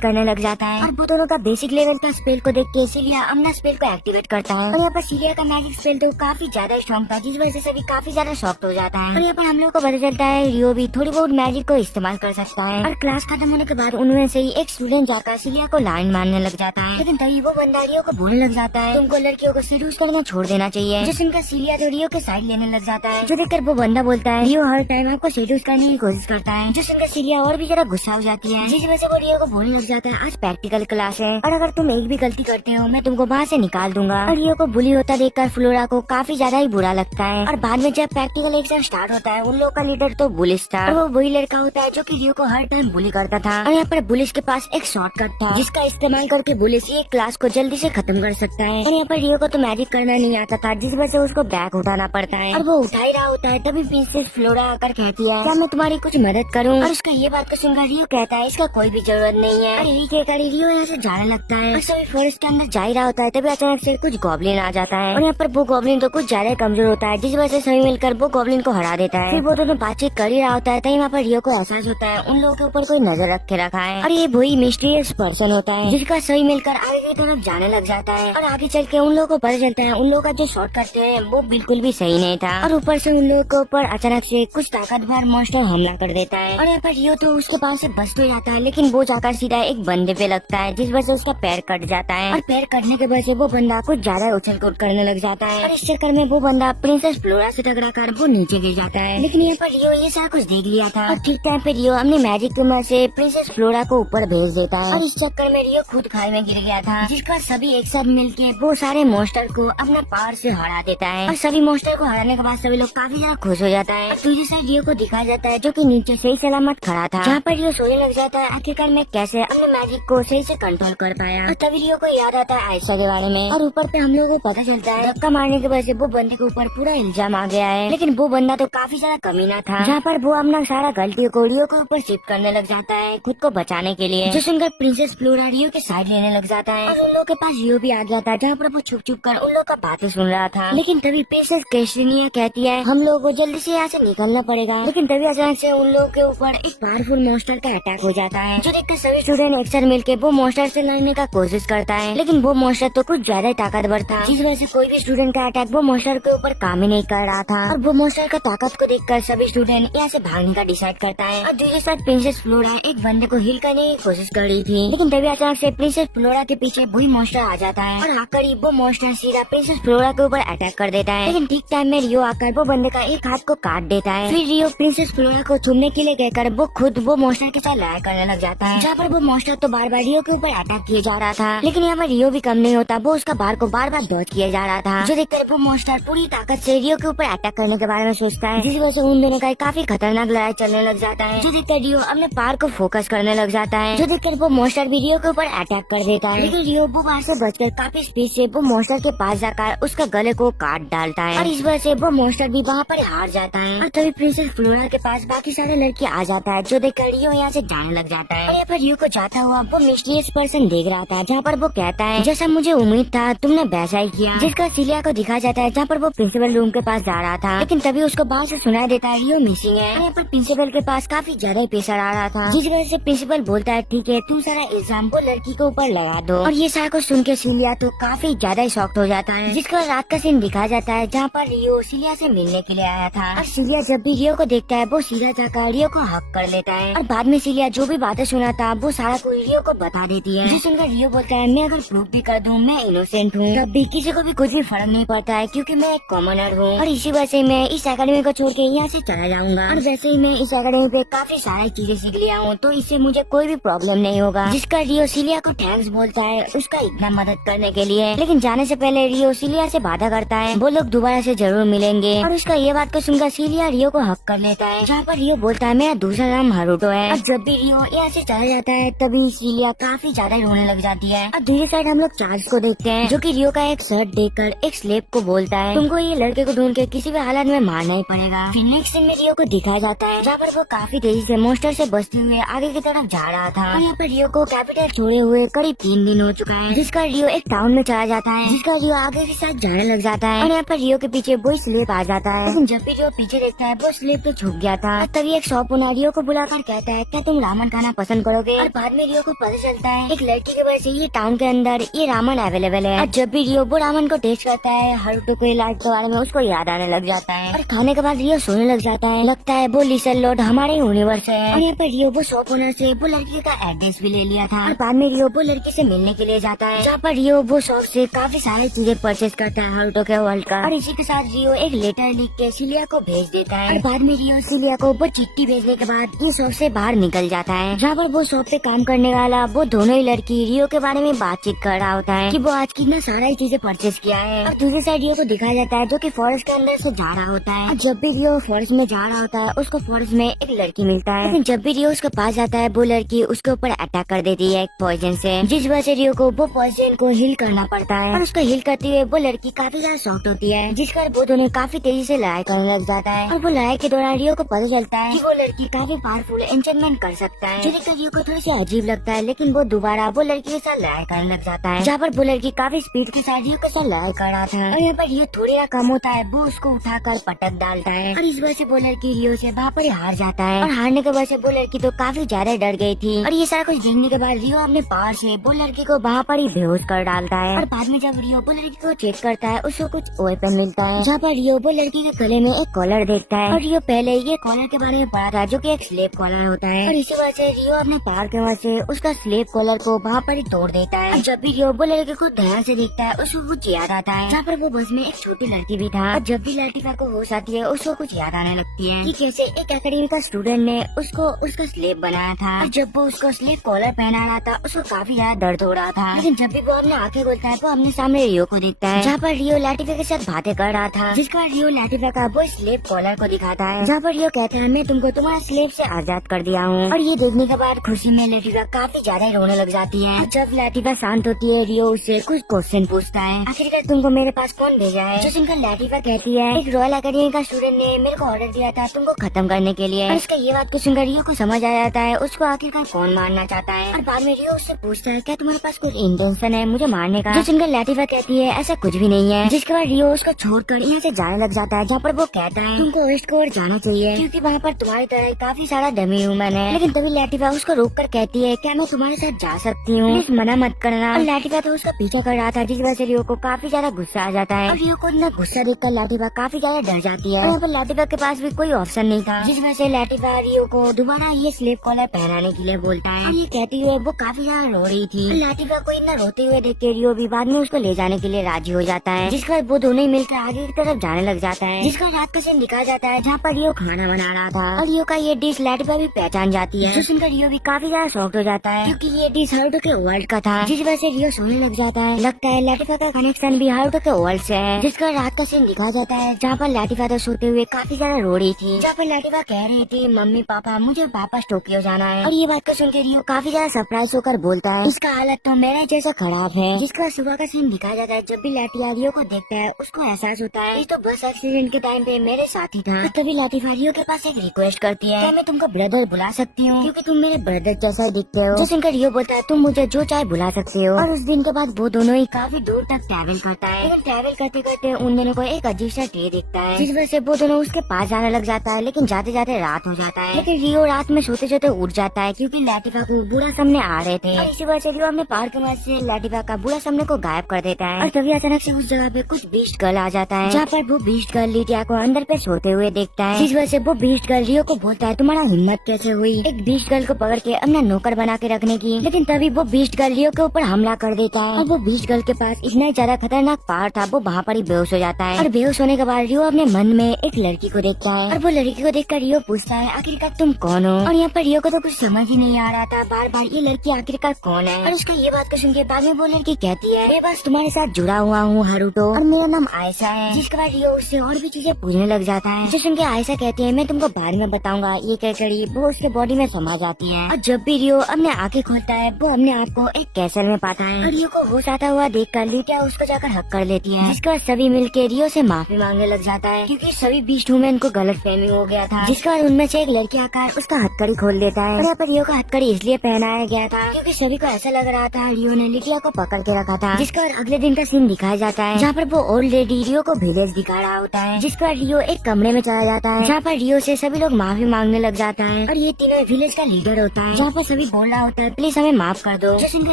करने लग जाता है। और वो दोनों का बेसिक लेवल का स्पेल को देख के सिलिया अपना स्पेल को एक्टिवेट करता है। और यहाँ पर सिलिया का मैजिक स्पेल तो काफी ज्यादा स्ट्रॉन्ग था, जिस वजह से सभी काफी ज्यादा शॉक्ड हो जाता है। और यहाँ पर हम लोग को पता चलता है रियो भी थोड़ी बहुत मैजिक को इस्तेमाल कर सकता है। और क्लास खत्म होने के बाद उनमें से ही एक स्टूडेंट जाकर सिलिया को लाइन मारने लग जाता है, लेकिन तभी वो बंदा रियो को बोलने लग जाता है तुमको लड़कियों को सीड्यूस करना छोड़ देना चाहिए। जो सुनकर सिलिया तो रियो के साइड लेने लग जाता है, जो देखकर वो बंदा बोलता है रियो हर टाइम आपको सीड्यूस करने की कोशिश करता है। जो सुनकर सिलिया और भी ज्यादा गुस्सा हो जाती है, जिस वजह से वो रियो को बोलने लग जाता है आज प्रैक्टिकल क्लास है और अगर तुम एक भी गलती करते हो मैं तुमको वहाँ से निकाल दूंगा। और रियो को बुली होता देखकर फ्लोरा को काफी ज्यादा ही बुरा लगता है। और बाद में जब प्रैक्टिकल एग्जाम स्टार्ट होता है उन लोगों का लीडर तो बुलिस था, और वो वही लड़का होता है जो कि रियो को हर टाइम बुली करता था। और यहाँ पर बुलिस के पास एक शॉर्टकट था जिसका इस्तेमाल करके बुलिस ये क्लास को जल्दी से खत्म कर सकता है। और यहाँ पर रियो को तो मैजिक करना नहीं आता था, जिस वजह से उसको बैग उठाना पड़ता है। और वो उठा ही रहा होता है तभी प्रिंसेस फ्लोरा आकर कहती है क्या मैं तुम्हारी कुछ मदद करूँ। और उसका ये बात को सुनकर रियो कहता है इसका कोई भी जरूरत नहीं है। और यही कहकर रियो यहाँ से जाने लगता है। और सभी फॉरेस्ट के अंदर जा ही रहा होता है तभी अचानक से कुछ गॉब्लिन आ जाता है। और यहाँ पर वो गॉब्लिन तो कुछ ज्यादा कमजोर होता है, जिस वजह से सभी मिलकर वो गॉब्लिन को हरा देता है। फिर वो दोनों बातचीत कर ही रहा होता है तभी वहाँ पर रियो को एहसास होता है उन लोगों के ऊपर कोई नजर रख के रखा है। और ये वही मिस्टीरियस पर्सन होता है जिसका सही मिलकर आगे की तरफ जाने लग जाता है। और आगे चल के उन लोगों को पता चलता है उन लोगों का जो शॉर्टकट है वो बिल्कुल भी सही नहीं था। और ऊपर से उन लोगों के ऊपर अचानक से कुछ ताकतवर मॉन्स्टर हमला कर देता है। और यहाँ पर रियो तो उसके पास से बच तो जाता है, लेकिन वो जाकर सीधा एक बंदे पे लगता है जिस वजह से उसका पैर कट जाता है। और पैर कटने के वजह से वो बंदा कुछ ज्यादा उछल कूद करने लग जाता है। और इस चक्कर में वो बंदा प्रिंसेस फ्लोरा से टकरा कर वो नीचे गिर जाता है। लेकिन यहाँ पर रियो ये सारा कुछ देख लिया था और ठीक टाइम पे रियो अपने मैजिक की मदद से प्रिंसेस फ्लोरा को ऊपर भेज देता है। और इस चक्कर में रियो खुद खाई में गिर गया था, जिसका सभी एक साथ मिलके वो सारे मॉन्स्टर को अपना पावर से हरा देता है। और सभी मॉन्स्टर को हराने के बाद सभी लोग काफी ज्यादा खुश हो जाता है। दूसरी साइड रियो को दिखाया जाता है जो कि नीचे सही सलामत खड़ा था, जहाँ पर रियो सोने लग जाता है आखिरकार मैं कैसे अपने मैजिक को सही से कंट्रोल कर पाया। और तभी रियो को याद आता है आयशा के बारे में। और ऊपर पे हम लोगों को पता चलता है धक्का मारने की वजह से वो बंदे के ऊपर पूरा इल्जाम आ गया है, लेकिन वो बंदा तो काफी ज्यादा कमीना था, जहाँ पर वो अपना सारा गलतियों को रियो के ऊपर शिफ्ट करने लग जाता है खुद को बचाने के लिए। जो सुनकर प्रिंसेस फ्लोरा रियो के साइड लेने लग जाता है। और उन लोगों के पास रियो भी आ गया था, जहाँ पर वो छुप छुप कर उन लोगों का बातें सुन रहा था। लेकिन तभी प्रिंसेस कैशनिया कहती है हम लोगों को जल्दी से यहाँ से निकलना पड़ेगा। लेकिन तभी अचानक से उन लोगों के ऊपर एक पावरफुल मॉन्स्टर का अटैक हो जाता है, जो देखकर सभी स्टूडेंट एक साथ मिलकर वो मॉन्स्टर से लड़ने का कोशिश करता है। लेकिन वो मॉन्स्टर तो कुछ ज्यादा ताकतवर था, जिस वजह से कोई भी स्टूडेंट का अटैक वो मॉन्स्टर के ऊपर काम ही नहीं कर रहा था। और वो मॉन्स्टर का ताकत को देखकर सभी स्टूडेंट यहाँ से भागने का डिसाइड करता है। और दूसरे साथ प्रिंसेस फ्लोरा एक बंदे को हिल करने की कोशिश कर रही थी, लेकिन तभी अचानक से प्रिंसेस फ्लोरा के पीछे वही मॉन्स्टर आ जाता है। और आकर ही वो मॉन्स्टर सीधा प्रिंसेस फ्लोरा के ऊपर अटैक कर देता है। लेकिन ठीक टाइम में रियो आकर वो बंदे का एक हाथ को काट देता है। फिर रियो प्रिंसेस फ्लोरा को छूने के लिए कहकर वो खुद वो मॉन्स्टर के साथ लड़ाई करने लग जाता है, जहाँ पर वो मॉन्स्टर तो बार बार रियो के ऊपर अटैक किए जा रहा था। लेकिन यहाँ पर रियो भी कम नहीं होता, वो उसका बार को बार बार डॉज किया जा रहा था, जो देखकर वो मॉन्स्टर पूरी ताकत से रियो के ऊपर अटैक करने के बारे में सोचता है, जिस वजह से उन दोनों का एक काफी खतरनाक लड़ाई चलने लग जाता है। जो देखकर रियो अपने पार को फोकस करने लग जाता है, जो देखकर वो मॉन्स्टर भी रियो के ऊपर अटैक कर देता है। लेकिन रियो वो वहाँ से बचकर काफी स्पीड से वो मॉन्स्टर के पास जाकर उसका गले को काट डालता है, और इस वजह से वो मॉन्स्टर भी वहाँ पर हार जाता है। और तभी प्रिंसेस फ्लोरा के पास बाकी सारे लड़के आ जाता है, जो देखकर रियो यहाँ से जाने लग जाता है। और यहाँ पर रियो को जाता हुआ वो मिस्टीरियस पर्सन देख रहा था, जहाँ पर वो कहता है जैसा मुझे उम्मीद था तुमने वैसा ही किया, जिसका सिलिया को दिखाया जाता है जहाँ पर वो प्रिंसिपल रूम के पास जा रहा था। लेकिन तभी उसको बाहर से सुनाई देता है रियो मिसिंग है। यहाँ पर प्रिंसिपल के पास काफी ज्यादा ही प्रेशर आ रहा था, जिस वजह से प्रिंसिपल बोलता है ठीक है तुम सारा इल्जाम वो लड़की के ऊपर लगा दो। और ये सारा कुछ सुन के सिलिया तो काफी ज्यादा ही शॉक्ड हो जाता है, जिसका रात का सीन दिखाया जाता है जहाँ पर रियो सिलिया से मिलने के लिए आया था। और सिलिया जब भी रियो को देखता है वो सीधा जाकर रियो को हक कर लेता है, और बाद में सिलिया जो भी बातें सुना था वो सारा कोई रियो को बता देती है, जिस सुनकर रियो बोलता है मैं अगर प्रूफ भी कर दूं मैं इनोसेंट हूँ, तब भी किसी को भी कुछ भी फर्क नहीं पड़ता है क्योंकि मैं एक कॉमनर हूँ, और इसी वजह से मैं इस एकेडमी को छोड़ के यहाँ से चला जाऊंगा। और वैसे ही मैं इस एकेडमी पे काफी सारी चीजें सीख लिया हूँ, तो इससे मुझे कोई भी प्रॉब्लम नहीं होगा। जिसका रियो सिलिया को थैंक्स बोलता है उसका इतना मदद करने के लिए। लेकिन जाने से पहले रियो सिलिया से वादा करता है वो लोग दोबारा से जरूर मिलेंगे, और उसका ये बात को सुनकर सिलिया रियो को हक कर लेता है, जहाँ पर रियो बोलता है मेरा दूसरा नाम हारुतो है। और जब भी रियो यहाँ से चला जाता है तभी सिलिया काफी ज्यादा रोने लग जाती है। और दूसरी साइड हम लोग चार्ल्स को देखते हैं, जो कि रियो का एक शर्ट देखकर एक स्लेव को बोलता है तुमको ये लड़के को ढूंढ के किसी भी हालत में मारना ही पड़ेगा। फिर नेक्स्ट सीन में रियो को दिखाया जाता है जहाँ पर वो काफी तेजी से मॉन्स्टर से बचते हुए आगे की तरफ जा रहा था। और यहाँ पर रियो को कैपिटल छोड़े हुए करीब 3 दिन हो चुका है, जिसका रियो एक टाउन में चला जाता है, जिसका रियो आगे के साथ जाने लग जाता है। और यहाँ पर रियो के पीछे वो स्लेव आ जाता है, लेकिन जब भी रियो पीछे देखता है वो स्लेव तो छुप गया था। तभी एक शॉप ओनर रियो को बुलाकर कहता है क्या तुम रामन खाना पसंद करोगे। और बाद में रियो को पता चलता है एक लड़की की वजह से ये टाउन के अंदर ये रामन अवेलेबल है। और जब भी रियो वो रामन को टेस्ट करता है हारुतो के इलाज के बारे में उसको याद आने लग जाता है। और खाने के बाद रियो सोने लग जाता है। लगता है वो लिसन लोड हमारे यूनिवर्स है। और यहाँ पर रियो वो शॉप ओनर से वो लड़की का एड्रेस भी ले लिया था। और बाद में रियो वो लड़की से मिलने के लिए जाता है जहाँ पर रियो वो शॉप से काफी सारी चीजें परचेज करता है हारुतो के वर्ल्ड का। और इसी के साथ रियो एक लेटर लिख के सिलिया को भेज देता है। और बाद में रियो सिलिया को वो चिट्ठी भेजने के बाद ये शॉप से बाहर निकल जाता है जहाँ पर वो शॉप पे काम करने वाला वो दोनों ही लड़की रियो के बारे में बातचीत कर रहा होता है कि वो आज कितना सारा ही चीजें परचेज किया है। और दूसरी साइड रियो को दिखाया जाता है जो कि फॉरेस्ट के अंदर से जा रहा होता है। और जब भी रियो फॉरेस्ट में जा रहा होता है उसको फॉरेस्ट में एक लड़की मिलता है। लेकिन जब भी रियो उसके पास जाता है वो लड़की उसके ऊपर अटैक कर देती है एक पॉइजन से, जिस वजह से रियो को वो पॉइजन को हील करना पड़ता है। और उसको हील करते हुए वो लड़की काफी ज्यादा शॉक्ड होती है जिसका वो दोनों काफी तेजी से लड़ाई करने लग जाता है। और वो लड़ाई के दौरान रियो को पता चलता है कि वो लड़की काफी पावरफुल एंचेंटमेंट कर सकता है, जिसका रियो को थोड़ी सी अजीब लगता है। लेकिन वो दोबारा वो लड़की के साथ लड़ाई करने लग जाता है जहाँ पर वो लड़की काफी स्पीड के साथ रियो के साथ लड़ाई कर रहा था। और यहाँ पर रियो थोड़ी कम होता है वो उसको उठाकर पटक डालता है और इस वजह से वो लड़की रियो से वहाँ पर हार जाता है। और हारने की वजह से वो लड़की तो काफी ज्यादा डर गई थी। और ये सारा कुछ देखने के बाद रियो अपने पावर से वो लड़की को वहाँ पर ही बेहोश कर डालता है। और बाद में जब रियो वो लड़की को चेक करता है उसको कुछ वेपन मिलता है जहाँ पर रियो वो लड़की के गले में एक कॉलर देखता है। और रियो पहले ये कॉलर के बारे में पढ़ा था जो कि एक स्लेव कॉलर होता है। और इसी वजह से रियो अपने पावर की वजह से उसका स्लेव कॉलर को वहाँ पर ही तोड़ देता है। और जब भी रियो वो लड़की को ध्यान से देखता है उसको कुछ याद आता है जहाँ पर वो बस में एक छोटी लड़की भी था। और जब भी लड़की को होश आती है उसको कुछ याद आने लगती है कि कैसे एक एकेडमी का स्टूडेंट ने उसको उसका स्लेव बनाया था। और जब वो उसको स्लेव कॉलर पहना रहा था उसको काफी ज्यादा दर्द हो रहा था। लेकिन जब भी वो अपने आंखें खोलता है वो अपने सामने रियो को देखता है जहाँ पर रियो लैटिफा के साथ बातें कर रहा था, जिसका रियो लैटिफा का वो स्लेव कॉलर को दिखाता है जहाँ पर रियो कहता है मैं तुमको तुम्हारे स्लेव से आजाद कर दिया हूँ। और ये देखने के बाद खुशी में लैटिफा काफी ज्यादा रोने लग जाती है। जब लैटिफा शांत होती है रियो उससे कुछ क्वेश्चन पूछता है, आखिरकार तुमको मेरे पास कौन भेजा है। जो सुनकर लैटिफा कहती है एक रॉयल एकेडमी का स्टूडेंट ने मेरे को ऑर्डर दिया था तुमको खत्म करने के लिए। और इसका ये बात को सुनकर रियो को समझ आ जाता है उसको आखिरकार कौन मारना चाहता है। और बाद में रियो उससे पूछता है क्या तुम्हारे पास कुछ इंटेंशन है मुझे मारने का। जो सुनकर लैटिफा कहती है ऐसा कुछ भी नहीं है। जिसके बाद रियो उसको छोड़कर यहाँ से जाने लग जाता है जहाँ पर वो कहता है तुमको वेस्ट कोर जाना चाहिए क्योंकि वहाँ पर तुम्हारी तरह काफी सारा डमी ह्यूमन है। लेकिन तभी लैटिफा उसको रोक कर कहती है क्या मैं तुम्हारे साथ जा सकती हूँ, प्लीज मना मत करना। और लैटिफा तो उसका पीछा कर रहा था जिस वजह से रियो को काफी ज्यादा गुस्सा आ जाता है। और रियो को इतना गुस्सा देखकर लैटिफा काफी ज्यादा डर जाती है। यहाँ पर लैटिफा के पास भी कोई ऑप्शन नहीं था जिस वजह से लैटिफा रियो को दोबारा ये स्लेव कॉलर पहनाने के लिए बोलता है। और ये कहती हुए वो काफी ज्यादा रो रही थी। लैटिफा को इतना रोते हुए देख के रियो भी बाद में उसको ले जाने के लिए राजी हो जाता है, जिसके बाद वो दोनों ही मिलकर आगे की तरफ जाने लग जाता है। जिसका रात का सीन दिखाया जाता है जहाँ पर रियो खाना बना रहा था। और रियो का ये डिश लैटिफा भी पहचान जाती है, जो सुनकर रियो भी काफी ज्यादा शॉक्ड हो जाता है क्योंकि ये डिश हारुतो के वर्ल्ड का था, जिस वजह से रियो सोने लग जाता है। लगता है लैटिफा का कनेक्शन भी हारुतो के वर्ल्ड से है। जिसका रात का सीन दिखाया जाता है जहाँ पर लैटिफा तो सोते हुए काफी ज्यादा रो रही थी, जहाँ पर लैटिफा कह रही थी मम्मी पापा मुझे वापस टोक्यो जाना है। और ये बात को सुनकर रियो काफी ज्यादा सरप्राइज होकर बोलता है इसका हालत तो मेरे जैसा खराब है। जिसका सुबह का सीन दिखाया जाता है जब भी लैटिफा रियो को देखता है उसको एहसास होता है ये तो बस एक्सीडेंट के टाइम पे मेरे साथ ही था। तभी लैटिफा रियो के पास एक रिक्वेस्ट करती है क्या मैं तुमको ब्रदर बुला सकती हूँ क्योंकि तुम मेरे ब्रदर जैसा ही दिखते हो। जो सुनकर रियो बोलता है तुम मुझे जो चाहे बुला सकते हो। और उस दिन के बाद वो दोनों ही काफी दूर तक ट्रैवल करता है। लेकिन ट्रैवल करते करते उन दोनों को एक अजीब सा ट्री दिखता है जिस वजह से वो दोनों उसके पास जाने लग जाता है। लेकिन जाते जाते रात हो जाता है। लेकिन रियो रात में सोते सोते उठ जाता है क्योंकि लैटिफा को बूढ़ा सामने आ रहे थे। और इसी वजह से रियो अपने पार के मदद से लैटिफा का बूढ़ा सामने को गायब कर देता है। और तभी अचानक से उस जगह पे कुछ बीस्ट गर्ल आ जाता है जहाँ पर वो बीस्ट गर्ल लिटिया को अंदर पे सोते हुए देखता है, जिस वजह से वो बीस्ट गर्ल रियो को बोलता है तुम्हारा हिम्मत कैसे हुई एक बीस्ट गर्ल को पकड़ के अपना नौकर बना के रखने की। लेकिन तभी वो बीस्ट गर्ल रियो के ऊपर हमला कर देता है। और वो बीस्ट गर्ल के पास इतना ही ज्यादा खतरनाक पावर था वो वहाँ पर ही बेहोश हो जाता है। और बेहोश होने के बाद रियो अपने मन में एक लड़की को देखता है और वो लड़की को देखकर रियो पूछता है आखिरकार तुम कौन हो। और यहाँ पर रियो को तो कुछ समझ ही नहीं आ रहा था बार बार ये लड़की आखिरकार कौन है। और उसका ये बात को सुन के बाद में वो लड़की कहती है मैं बस तुम्हारे साथ जुड़ा हुआ हूँ हारुतो और मेरा नाम आयशा है। जिसके बाद रियो उससे और भी चीजें पूछने लग जाता है। जो सुन के आयशा कहती है मैं तुमको बाद में बताऊंगा। ये कहकर वो उसके बॉडी में समा जाती है। और जब भी रियो अपने आंखें खोलता है वो अपने आप को एक कैसल में पाता है। और रियो को होश आता हुआ देखकर लिटिया उसको जाकर हक कर लेती है। जिसके बाद सभी मिलकर रियो से माफी मांगने लग जाता है क्योंकि सभी बीस्ट ह्यूमन को गलत फहमी हो गया था। जिसके बाद उनमें से एक लड़की आकर उसका हथकड़ी खोल देता है। और यहाँ पर रियो का हथकड़ी इसलिए पहनाया गया था क्योंकि सभी को ऐसा लग रहा था रियो ने लिटिया को पकड़ के रखा था। जिसके बाद अगले दिन का सीन दिखाया जाता है जहाँ पर वो ओल्ड लेडी रियो को विलेज दिखा रहा होता है। जिसके बाद रियो एक कमरे में चला जाता है जहाँ पर रियो से सभी लोग माफी मांगने लग जाता है। है और ये तीनों विलेज का लीडर होता है, जहाँ पर सभी बोल रहा होता है प्लीज हमें माफ कर दो। जिसका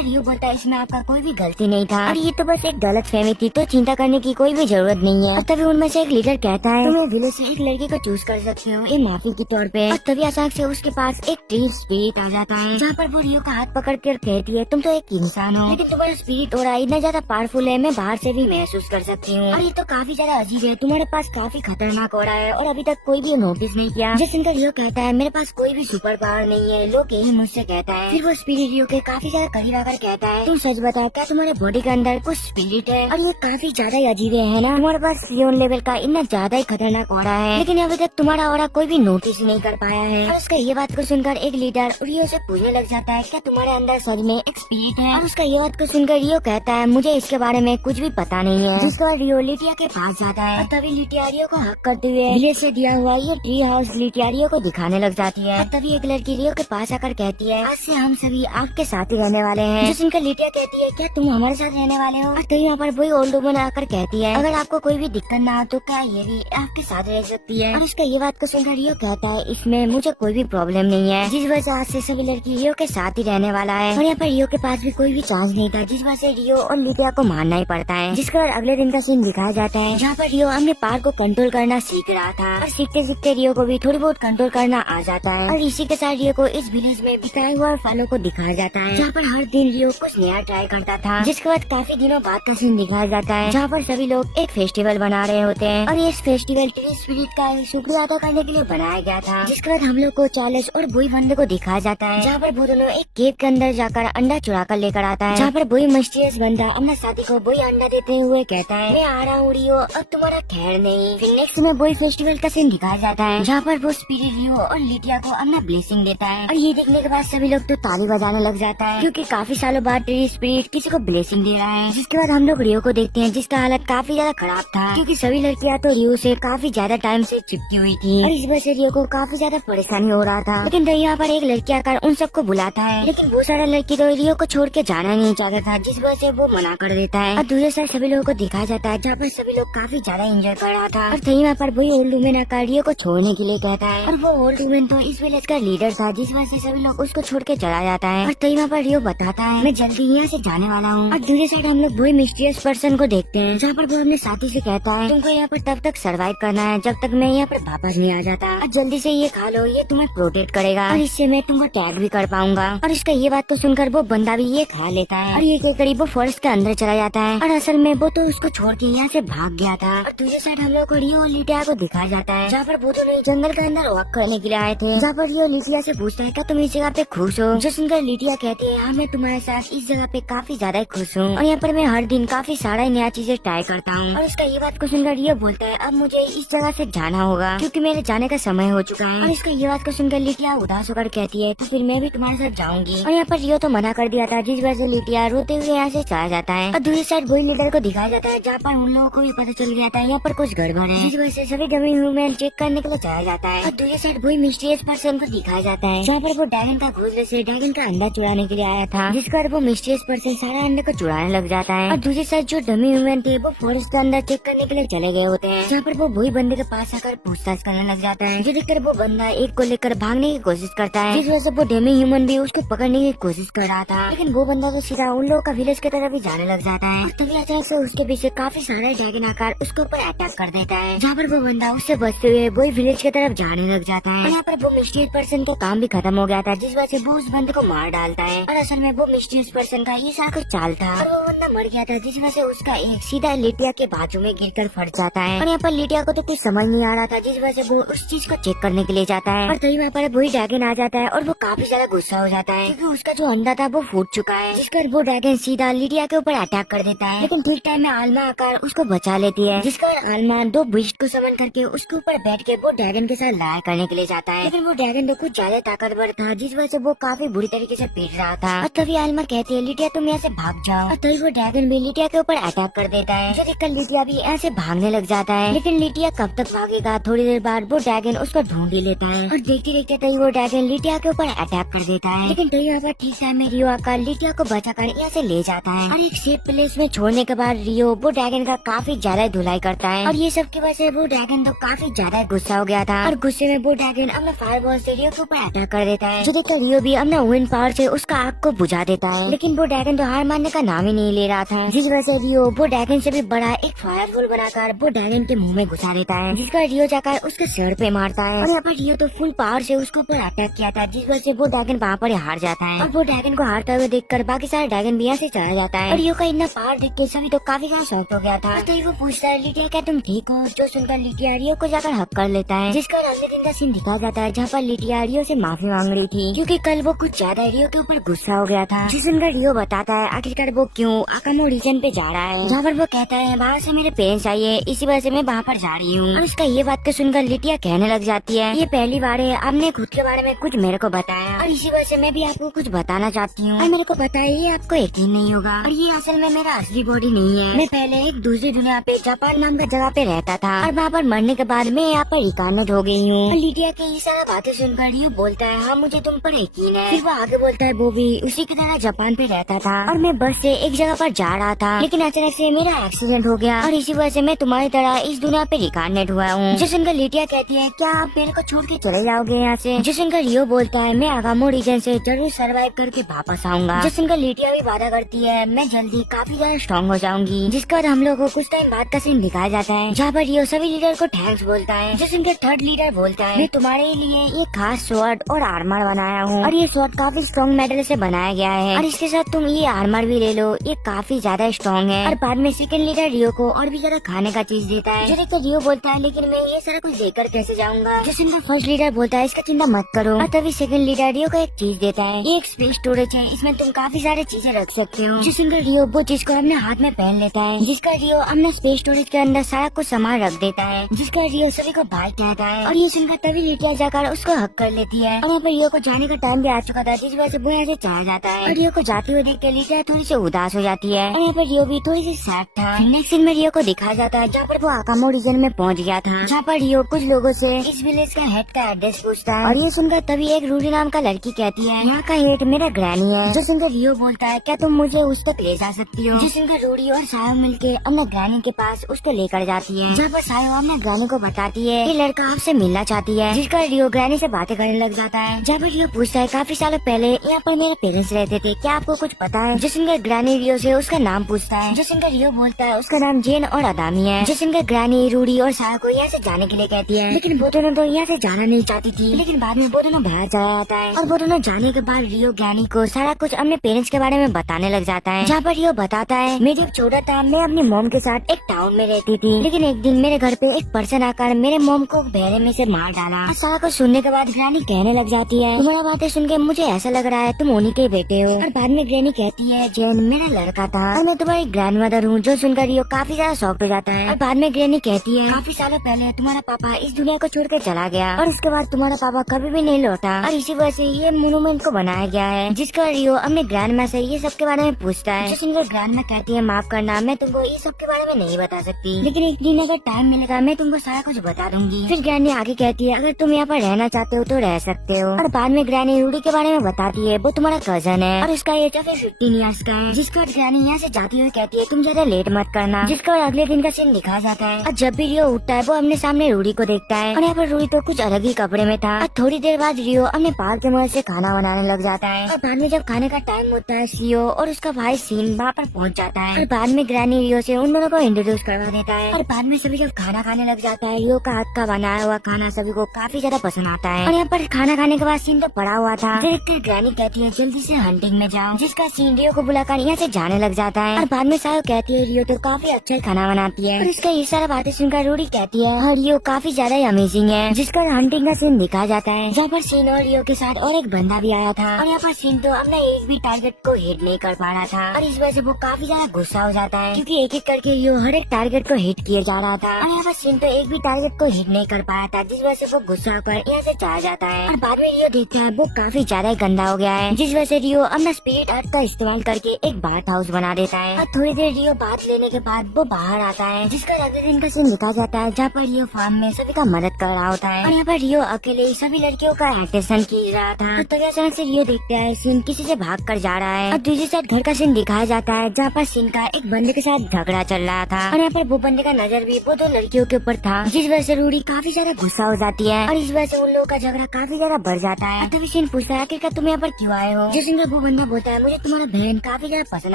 रियो बोलता है इसमें आपका कोई भी गलती नहीं था और ये तो बस एक गलत फहमी थी, तो चिंता करने की कोई भी जरूरत नहीं है। और तभी उनमें से एक लीडर कहता है तुम विलेज से एक लड़की को चूज कर सकते हो ये माफी के तौर पे। और तभी अचानक से उसके पास एक ट्री स्पिरिट आ जाता है, जहाँ पर वो रियो का हाथ पकड़ कर कहती है तुम तो एक इंसान हो लेकिन तुम्हारा स्पिरिट हो रहा है इतना ज्यादा पावरफुल है, मैं बाहर से भी महसूस कर सकती हूँ और ये तो काफी ज्यादा अजीब है, तुम्हारे पास काफी खतरनाक हो रहा है और अभी तक कोई भी नोटिस नहीं किया। जिसका रियो कहता है मेरे पास कोई भी सुपर पावर नहीं है, लोग यही मुझसे कहता है। फिर वो स्पिरिट रियो के काफी ज्यादा करीब आकर कहता है तुम सच बताओ क्या तुम्हारे बॉडी के अंदर कुछ स्पिरिट है? और ये काफी ज्यादा ही अजीब है ना, तुम्हारे पास लियोन लेवल का इतना ज्यादा ही खतरनाक हो रहा है लेकिन अभी तक तुम्हारा हो रहा कोई भी नोटिस नहीं कर पाया है। और उसका ये बात को सुनकर एक लीडर रियो से पूछने लग जाता है क्या तुम्हारे अंदर सच में एक स्पिरिट है? और उसका ये बात को सुनकर रियो कहता है मुझे इसके बारे में कुछ भी पता नहीं है। जिसके बाद रियो लिटिया के पास जाता है और तभी लिटिया रियो को हक करते हुए विलेज से दिया हुआ ये ट्री हाउस लिटिया रियो को दिखाने लग जाती है। और तभी एक लड़की रियो के पास आकर कहती है आज से हम सभी आपके साथ ही रहने वाले हैं। जो सुनकर लिटिया कहती है क्या तुम हमारे साथ रहने वाले हो? और तभी यहाँ पर वही ओल्ड वुमन आकर कहती है अगर आपको कोई भी दिक्कत ना हो तो क्या ये भी आपके साथ रह सकती है। और उसका ये बात को सुनकर रियो कहता है इसमें मुझे कोई भी प्रॉब्लम नहीं है, जिस वजह से आज से सभी लड़की रियो के साथ ही रहने वाला है। और यहाँ पर रियो के पास भी कोई भी चांस नहीं था, जिस वजह से रियो और लिटिया को मानना ही पड़ता है। जिसके बाद अगले दिन का सीन दिखाया जाता है जहाँ पर रियो अपने पार को कंट्रोल करना सीख रहा था और सीखते सीखते रियो को भी थोड़ी बहुत कंट्रोल करना आ जाता है। और इसी के साथ रियो को इस विलेज में बिकाए हुए फलों को दिखाया जाता है, जहाँ पर हर दिन रियो कुछ नया ट्राई करता था। जिसके बाद काफी दिनों बाद का सीन दिखाया जाता है जहाँ पर सभी लोग एक फेस्टिवल बना रहे होते हैं और इस फेस्टिवल ट्री स्पिरिट का शुक्रिया अदा करने के लिए बनाया गया था। जिसके बाद हम लोग को चार्ल्स और बोई बंदे को दिखाया जाता है, जहाँ पर वो दोनों एक केव के अंदर जाकर अंडा चुरा कर लेकर आता है, जहाँ पर बोई मिस्टीरियस बंदा अपना साथी को बोई अंडा देते हुए कहता है मैं आ रहा हूँ रियो अब तुम्हारा खैर नहीं। फिर नेक्स्ट में बोई फेस्टिवल का सीन दिखाया जाता है, जहाँ पर वो स्पिरिट रियो और लिटिया को अपना ब्लेसिंग देता है और ये देखने के बाद सभी लोग तो ताली बजाने लग जाता है क्योंकि काफी सालों बाद ट्री स्पिरिट किसी को ब्लेसिंग दे रहा है। जिसके बाद हम लोग रियो को देखते हैं जिसका हालत काफी ज्यादा खराब था क्योंकि सभी लड़कियां तो रियो से काफी ज्यादा टाइम से चिपकी हुई थी और इस वजह से रियो को काफी ज्यादा परेशानी हो रहा था। लेकिन यहाँ पर एक लड़की आकर उन सबको बुलाता है, लेकिन वो सारा लड़की तो रियो को छोड़ के जाना नहीं चाहता था, जिस वजह से वो मना कर देता है। और दूसरे साइड सभी लोगों को दिखाया जाता है जहाँ पर सभी लोग काफी ज्यादा एंजॉय कर रहा था। और तभी यहाँ पर वही ओल्ड वुमेन आकर रियो को छोड़ने के लिए कहता है और वो ओल्ड वुमेन तो इस विलेज का लीडर था, जिस वजह से सभी लोग उसको छोड़ के चला जाता है। और तभी यहाँ पर रियो बताता है मैं जल्दी यहाँ से जाने वाला हूँ। और दूसरी साइड हम लोग वही मिस्टीरियस पर्सन को देखते हैं, जहाँ पर वो अपने साथी से कहता है तुमको यहाँ पर तब तक सर्वाइव करना है जब तक मैं यहाँ पर वापस नहीं आ जाता, और जल्दी से ये खा लो, ये तुम्हें प्रोटेक्ट करेगा और इससे मैं तुमको टैग भी कर पाऊंगा। और इसका ये बात तो सुनकर वो बंदा भी ये खा लेता है और ये के करीब वो फॉरेस्ट के अंदर चला जाता है और असल में वो तो उसको छोड़ के यहाँ से भाग गया था। और दूसरी साइड हम लोग को रियो और लिटिया को दिखाया जाता है, जहाँ पर वो दोनों जंगल के अंदर वॉक करने के लिए आए थे, जहाँ पर रियो लिटिया से पूछता है क्या तुम इस जगह पे खुश हो? जो सुनकर लिटिया कहती है हाँ मैं तुम्हारे साथ इस जगह पे काफी ज्यादा खुश हूँ और यहाँ पर मैं हर दिन काफी सारा नया चीजें ट्राई करता हूँ। और इसका ये बात को सुनकर रियो बोलता है अब मुझे इस जगह से जाना होगा क्योंकि मेरे जाने का समय हो चुका है। और इसका ये बात को सुनकर लिटिया उदास होकर कहती है तो फिर मैं भी तुम्हारे साथ जाऊंगी। और यहाँ पर रियो तो मना कर दिया था, जिस वजह से लिटिया रोते हुए यहाँ से चला जाता है। और दूसरी साइड वही लीडर को दिखाया जाता है, जहाँ पर उन लोगों को भी पता चल गया था यहाँ पर कुछ गड़बड़ है, जिस वजह से सभी डमी ह्यूमन चेक करने के लिए जाया जाता है। और दूसरी साइड वही मिस्टीरियस पर्सन को दिखाया जाता है, जहाँ पर वो ड्रैगन का घोंसले से ड्रैगन का अंडा चुराने के लिए आया था, जिस पर वो मिस्टीरियस पर्सन सारा अंडे को चुराने लग जाता है। और दूसरी साइड जो डमी ह्यूमन थे वो फॉरेस्ट के अंदर चेक करने के लिए चले गए होते हैं, जहाँ पर वो वही बंदे के पास आकर पूछताछ करने लग जाता है, जो देखकर वो बंदा एक को लेकर भागने की कोशिश करता है, जिस वजह से वो डेमी ह्यूमन भी उसको पकड़ने की कोशिश कर रहा था। लेकिन वो बंदा तो सीधा उन लोगों का विलेज की तरफ ही जाने लग जाता है। तभी अचानक से उसके पीछे काफी सारे ड्रैगन आकर उसके ऊपर अटैक कर देता है, जहाँ पर वो बंदा उससे बचते हुए वही विलेज की तरफ जाने लग जाता है। और यहाँ पर वो मिस्टीरियस पर्सन का काम भी खत्म हो गया था, जिस वजह से वो उस बंदे को मार डालता है। और असल में वो मिस्टीरियस पर्सन का ही सारा कुछ चाल था और वो बंदा मर गया था, जिस वजह से उसका एक सीधा लिटिया के बाजू में गिरकर फट जाता है। और यहाँ पर लिटिया को तो कुछ समझ नहीं आ रहा था, जिस वजह से वो उस चीज को चेक करने के लिए जाता है। और तभी वहाँ पर वही ड्रैगन आ जाता है और वो काफी ज्यादा गुस्सा हो जाता है क्योंकि उसका जो अंडा था वो फूट चुका है, जिस पर वो ड्रैगन सीधा लिटिया के ऊपर अटैक कर देता है। लेकिन ठीक टाइम में आलमा आकर उसको बचा लेती है, जिसके बाद आलमा दो बीस्ट को समन करके उसके ऊपर बैठ के वो ड्रैगन के साथ लड़ाई करने के लिए जाता है। लेकिन वो ड्रैगन तो कुछ ज्यादा ताकतवर था, जिस वजह से वो काफी बुरी तरीके से पीट रहा था। और तभी आलमा कहती है लिटिया तुम यहाँ से भाग जाओ। और तभी वो ड्रैगन भी लिटिया के ऊपर अटैक कर देता है, जो देखकर लिटिया भी यहाँ से भागने लग जाता है। लेकिन लिटिया कब तक भागेगा, थोड़ी देर बाद वो ड्रैगन उसको ढूंढ ही लेता है और देखते देखते तभी वो ड्रैगन लिटिया के ऊपर अटैक कर देता है। लेकिन तभी यहाँ पर ठीक टाइम में रियो आकर लिटिया को बचाकर यहाँ से ले जाता है और एक सेफ प्लेस में छोड़ने के बाद रियो वो ड्रैगन का काफी ज्यादा धुलाई करता है। और ये सब की वजह से वो ड्रैगन तो काफी ज्यादा गुस्सा हो गया था और गुस्से में वो ड्रैगन अपना फायर बॉल से रियो के ऊपर अटैक कर देता है, जो देखकर रियो भी अपना विंड पावर से उसका आग को बुझा देता है। लेकिन वो ड्रैगन तो हार मानने का नाम ही नहीं ले रहा था, जिस वजह से रियो वो ड्रैगन से भी बड़ा एक फायर बॉल बनाकर वो ड्रैगन के मुंह में घुसा देता है, जिसका रियो जाकर उसके सर पे मारता है। और यहाँ पर रियो तो फुल पावर से उसके ऊपर अटैक किया था, जिस वजह से वो ड्रैगन वहाँ पर हार जाता है। और वो ड्रैगन को हारता हुए देखकर बाकी सारे ड्रैगन भी यहाँ से चला जाता है। और रियो का इतना पावर देख के सभी तो काफी ज्यादा शॉक हो गया था। तो वो पूछता है, लिटिया क्या तुम ठीक हो? जो सुनकर लिटिया रियो को जाकर हक कर लेता है, जिसका अगले दिन का सीन दिखाया जाता है, जहाँ पर लिटिया रियो से माफी मांग रही थी, क्योंकि कल वो कुछ ज्यादा रियो के ऊपर गुस्सा हो गया था। जो सुनकर रियो बताता है आखिरकार वो क्यों आकामो रीजन पे जा रहा है, जहाँ पर वो कहता है बाहर से मेरे पेरेंट्स आए, इसी वजह से मैं वहाँ पर जा रही हूँ। और उसका ये बात को सुनकर लिटिया कहने लग जाती है, ये पहली बार है आपने खुद के बारे में कुछ मेरे को बताया, और इसी वजह से मैं भी आपको कुछ बताना चाहती हूँ। और मेरे को पता है ये आपको यकीन नहीं होगा, और ये असल में मेरा असली बॉडी नहीं है। मैं पहले एक दूसरी दुनिया पे जापान नाम का जगह पे रहता था, और वहाँ पर मरने के बाद मैं यहाँ पर रिकार्नेट हो गई हूँ। लिटिया के ये सारा बातें सुनकर रियो बोलता है, हाँ मुझे तुम पर यकीन है। फिर वो आगे बोलता है, वो भी उसी की तरह जापान पे रहता था, और मैं बस से एक जगह पर जा रहा था, लेकिन अचानक से मेरा एक्सीडेंट हो गया, और इसी वजह से मैं तुम्हारी तरह इस दुनिया पे रिकार्नेट हुआ हूँ। जो सुनकर लिटिया कहती है, क्या आप मेरे को छोड़ के चले जाओगे यहाँ से? जो सुनकर रियो बोलता है, मैं आगामो रीजन से जरूर सर्वाइव करके वापस आऊंगा। जो सुनकर लिटिया भी वादा करती है, मैं जल्दी काफी ज्यादा स्ट्रॉन्ग हो जाऊंगी। जिसके बाद हम लोग को कुछ टाइम बाद का सीन दिखाया जाता है, जहाँ पर रियो सभी लीडर को थैंक्स बोलता है। जो सुनकर थर्ड लीडर बोलता है, मैं तुम्हारे लिए ये खास स्वॉर्ड और आर्मर बनाया हूँ, और ये स्वॉर्ड काफी स्ट्रॉन्ग मेटल से बनाया गया है, और इसके साथ तुम ये आर्मर भी ले लो, ये काफी ज्यादा स्ट्रॉन्ग है। और बाद में सेकंड लीडर रियो को और भी ज्यादा खाने का चीज देता है, जो देखकर रियो बोलता है, लेकिन मैं ये सारा कुछ देकर कैसे जाऊंगा? जो सुनकर फर्स्ट लीडर बोलता है, इसका चिंता मत करो। और तभी सेकंड लीडर रियो को एक चीज देता है, ये एक स्पेस स्टोरेज है, इसमें तुम काफी सारी चीजें रख सकते हो। जो सुनकर रियो वो चीज को अपने हाथ में पहन लेता है, जिसका रियो अपने स्पेस स्टोरेज के अंदर सारा कुछ सामान रख देता है, जिसका रियो सभी को भाई कहता है। और ये सुनकर तभी लिटिया जाकर उसको हक कर लेती है, और यहाँ पर रियो को जाने का टाइम भी आ चुका था, जिस वजह से वो यहाँ से चला जाता है। और रियो को जाते हुए देख कर लिटिया थोड़ी सी उदास हो जाती है, और यहाँ पर रियो भी थोड़ी सी सैड था। नेक्स्ट सीन में रियो को दिखाया जाता है, जहाँ पर वो आकामो रीजन में पहुँच गया था, जहाँ पर रियो कुछ लोगों से इस विलेज का हेड का एड्रेस पूछता है। और ये सुनकर तभी एक रूडी नाम का लड़की कहती है, यहाँ का हेड मेरा ग्रैनी है। जो सुनकर रियो बोलता है, क्या तुम मुझे उस तक ले जा सकती हो? जो सुनकर रूडी और सायो मिलके अपने ग्रैनी के पास उसको लेकर जाती है, जहाँ पर सायो अपने ग्रैनी को बताती है ये लड़का आपसे मिलना चाहती है, जिसका रियो ग्रैनी से बातें करने लग जाता है। जहाँ पर रियो पूछता है, काफी सालों पहले यहाँ पर मेरे पेरेंट्स रहते थे, क्या आपको कुछ पता है? जो सुनकर ग्रैनी रियो से उसका नाम पूछता है। जो सुनकर रियो बोलता है, उसका नाम जेन और अदामी है। जो सुनकर ग्रैनी रूडी और सायो को यहाँ से जाने के लिए कहती है, लेकिन वो दोनों तो यहाँ से जाना नहीं चाहती थी, लेकिन बाद में वो दोनों बाहर चला जाता है। और वो दोनों जाने के बाद रियो ग्रैनी को सारा कुछ अपने पेरेंट्स के बारे में बताने लग जाता है, जहाँ पर रियो बताता है, मैं जब छोटा था मैं अपनी मॉम के साथ एक टाउन में रहती थी, लेकिन एक दिन मेरे घर पे एक पर्सन आकर मेरे मॉम को बहरे में से मार डाला। सारा कुछ सुनने के बाद ग्रैनी कहने लग जाती है, तुम्हारा बातें सुन के मुझे ऐसा लग रहा है तुम उन्हीं के बेटे हो। और बाद में ग्रैनी कहती है, जेन मेरा लड़का था और मैं तुम्हारी ग्रैंड मदर हूँ। जो सुनकर रियो काफी ज्यादा शॉक्ड हो जाता है। और बाद में ग्रैनी कहती है, काफी सालों पहले तुम्हारा पापा इस दुनिया को छोड़ कर चला गया, और उसके बाद तुम्हारा पापा कभी भी नहीं लौटा, और इसी वजह से ये मोनूमेंट को बनाया गया है, जिसका रियो अपने ग्रैंड माँ से ये सब के बारे में पूछता है। जो सुनकर ग्रैंड माँ कहती है, माफ करना मैं तुमको ये सब के बारे में नहीं बता सकती, लेकिन एक दिन अगर टाइम मिलेगा मैं तुमको सारा कुछ बता दूंगी। फिर ग्रैनी आगे कहती है, अगर तुम यहाँ पर रहना चाहते हो तो रह सकते हो। और बाद में ग्रैनी रूडी के बारे में बताती है, वो तुम्हारा कजन है और उसका एज 15 ईयर्स का है। जिसके बाद ग्रैनी यहाँ से जाती हुई कहती है, तुम ज्यादा लेट मत करना। जिसके बाद अगले दिन का सीन दिखाया जाता है, और जब भी रियो उठता है वो अपने सामने रूडी को देखता है, और यहाँ पर रूडी तो कुछ अलग ही कपड़े में था। और थोड़ी देर बाद रियो अपने पाल के मुंह से खाना बनाने लग जाता है, और बाद में जब खाने का टाइम होता है सीओ और उसका भाई सीन वहाँ पर पहुँच जाता है, और बाद में ग्रैनी रियो से उन दोनों को इंट्रोड्यूस करवा देता है। और बाद में सभी जब खाना खाने लग जाता है, रियो का हाथ का बनाया हुआ खाना सभी को काफी ज्यादा पसंद आता है। और यहाँ पर खाना खाने के बाद सीन तो पड़ा हुआ था, देखकर ग्रैनी कहती है, जल्दी से हंटिंग में जाओ। जिसका सीन रियो को बुलाकर यहाँ से जाने लग जाता है, और बाद में सायो कहती है, रियो तो काफी अच्छा खाना बनाती है। और उसका ये सारा बातें सुनकर रूडी कहती है, हाँ रियो काफी ज्यादा अमेजिंग है। जिसका हंटिंग का सीन दिखाया जाता है, जहाँ पर सीन और रियो के साथ और एक बंदा भी आया था, और यहाँ पर सीन तो अपना एक भी टारगेट को हिट नहीं कर पा रहा था, और इस वजह से वो काफी ज्यादा गुस्सा हो जाता है, क्योंकि एक एक करके रियो हर एक टारगेट को हिट किया जा रहा था, और यहाँ पर सीन तो एक भी टारगेट को हिट नहीं कर पाया था, जिस वजह से वो गुस्सा होकर यहाँ से चला जाता है। और बाद में रियो देखता है वो काफी ज्यादा गंदा हो गया है, जिस वजह से रियो अपना स्पिरिट आर्ट का इस्तेमाल करके एक बाथ हाउस बना देता है। और थोड़ी देर रियो बाथ लेने के बाद वो बाहर आता है, जिसका अगले दिन का सीन दिखाया जाता है, जहाँ पर रियो फार्म में सभी का मदद कर रहा होता है, और यहाँ पर रियो अकेले सभी लड़कियों का अटेंशन की रहा था। तो तभी अचानक से रियो देखता है सीन किसी से भाग कर जा रहा है, और दूसरी साइड घर का सीन दिखाया जाता है, जहाँ पर सीन का एक बंदे के साथ झगड़ा चल रहा था, और यहाँ पर वो बंदे का नजर भी वो दो लड़कियों के ऊपर था, जिस वजह से रूडी काफी ज्यादा गुस्सा हो जाती है, और इस वजह से उन लोगों का झगड़ा काफी ज्यादा बढ़ जाता है। तभी सीन पूछता है आखिरकार तुम यहाँ पर क्यों आए हो, जिस सुनकर वो बंदा बोलता है मुझे तुम्हारा बहन काफी ज्यादा पसंद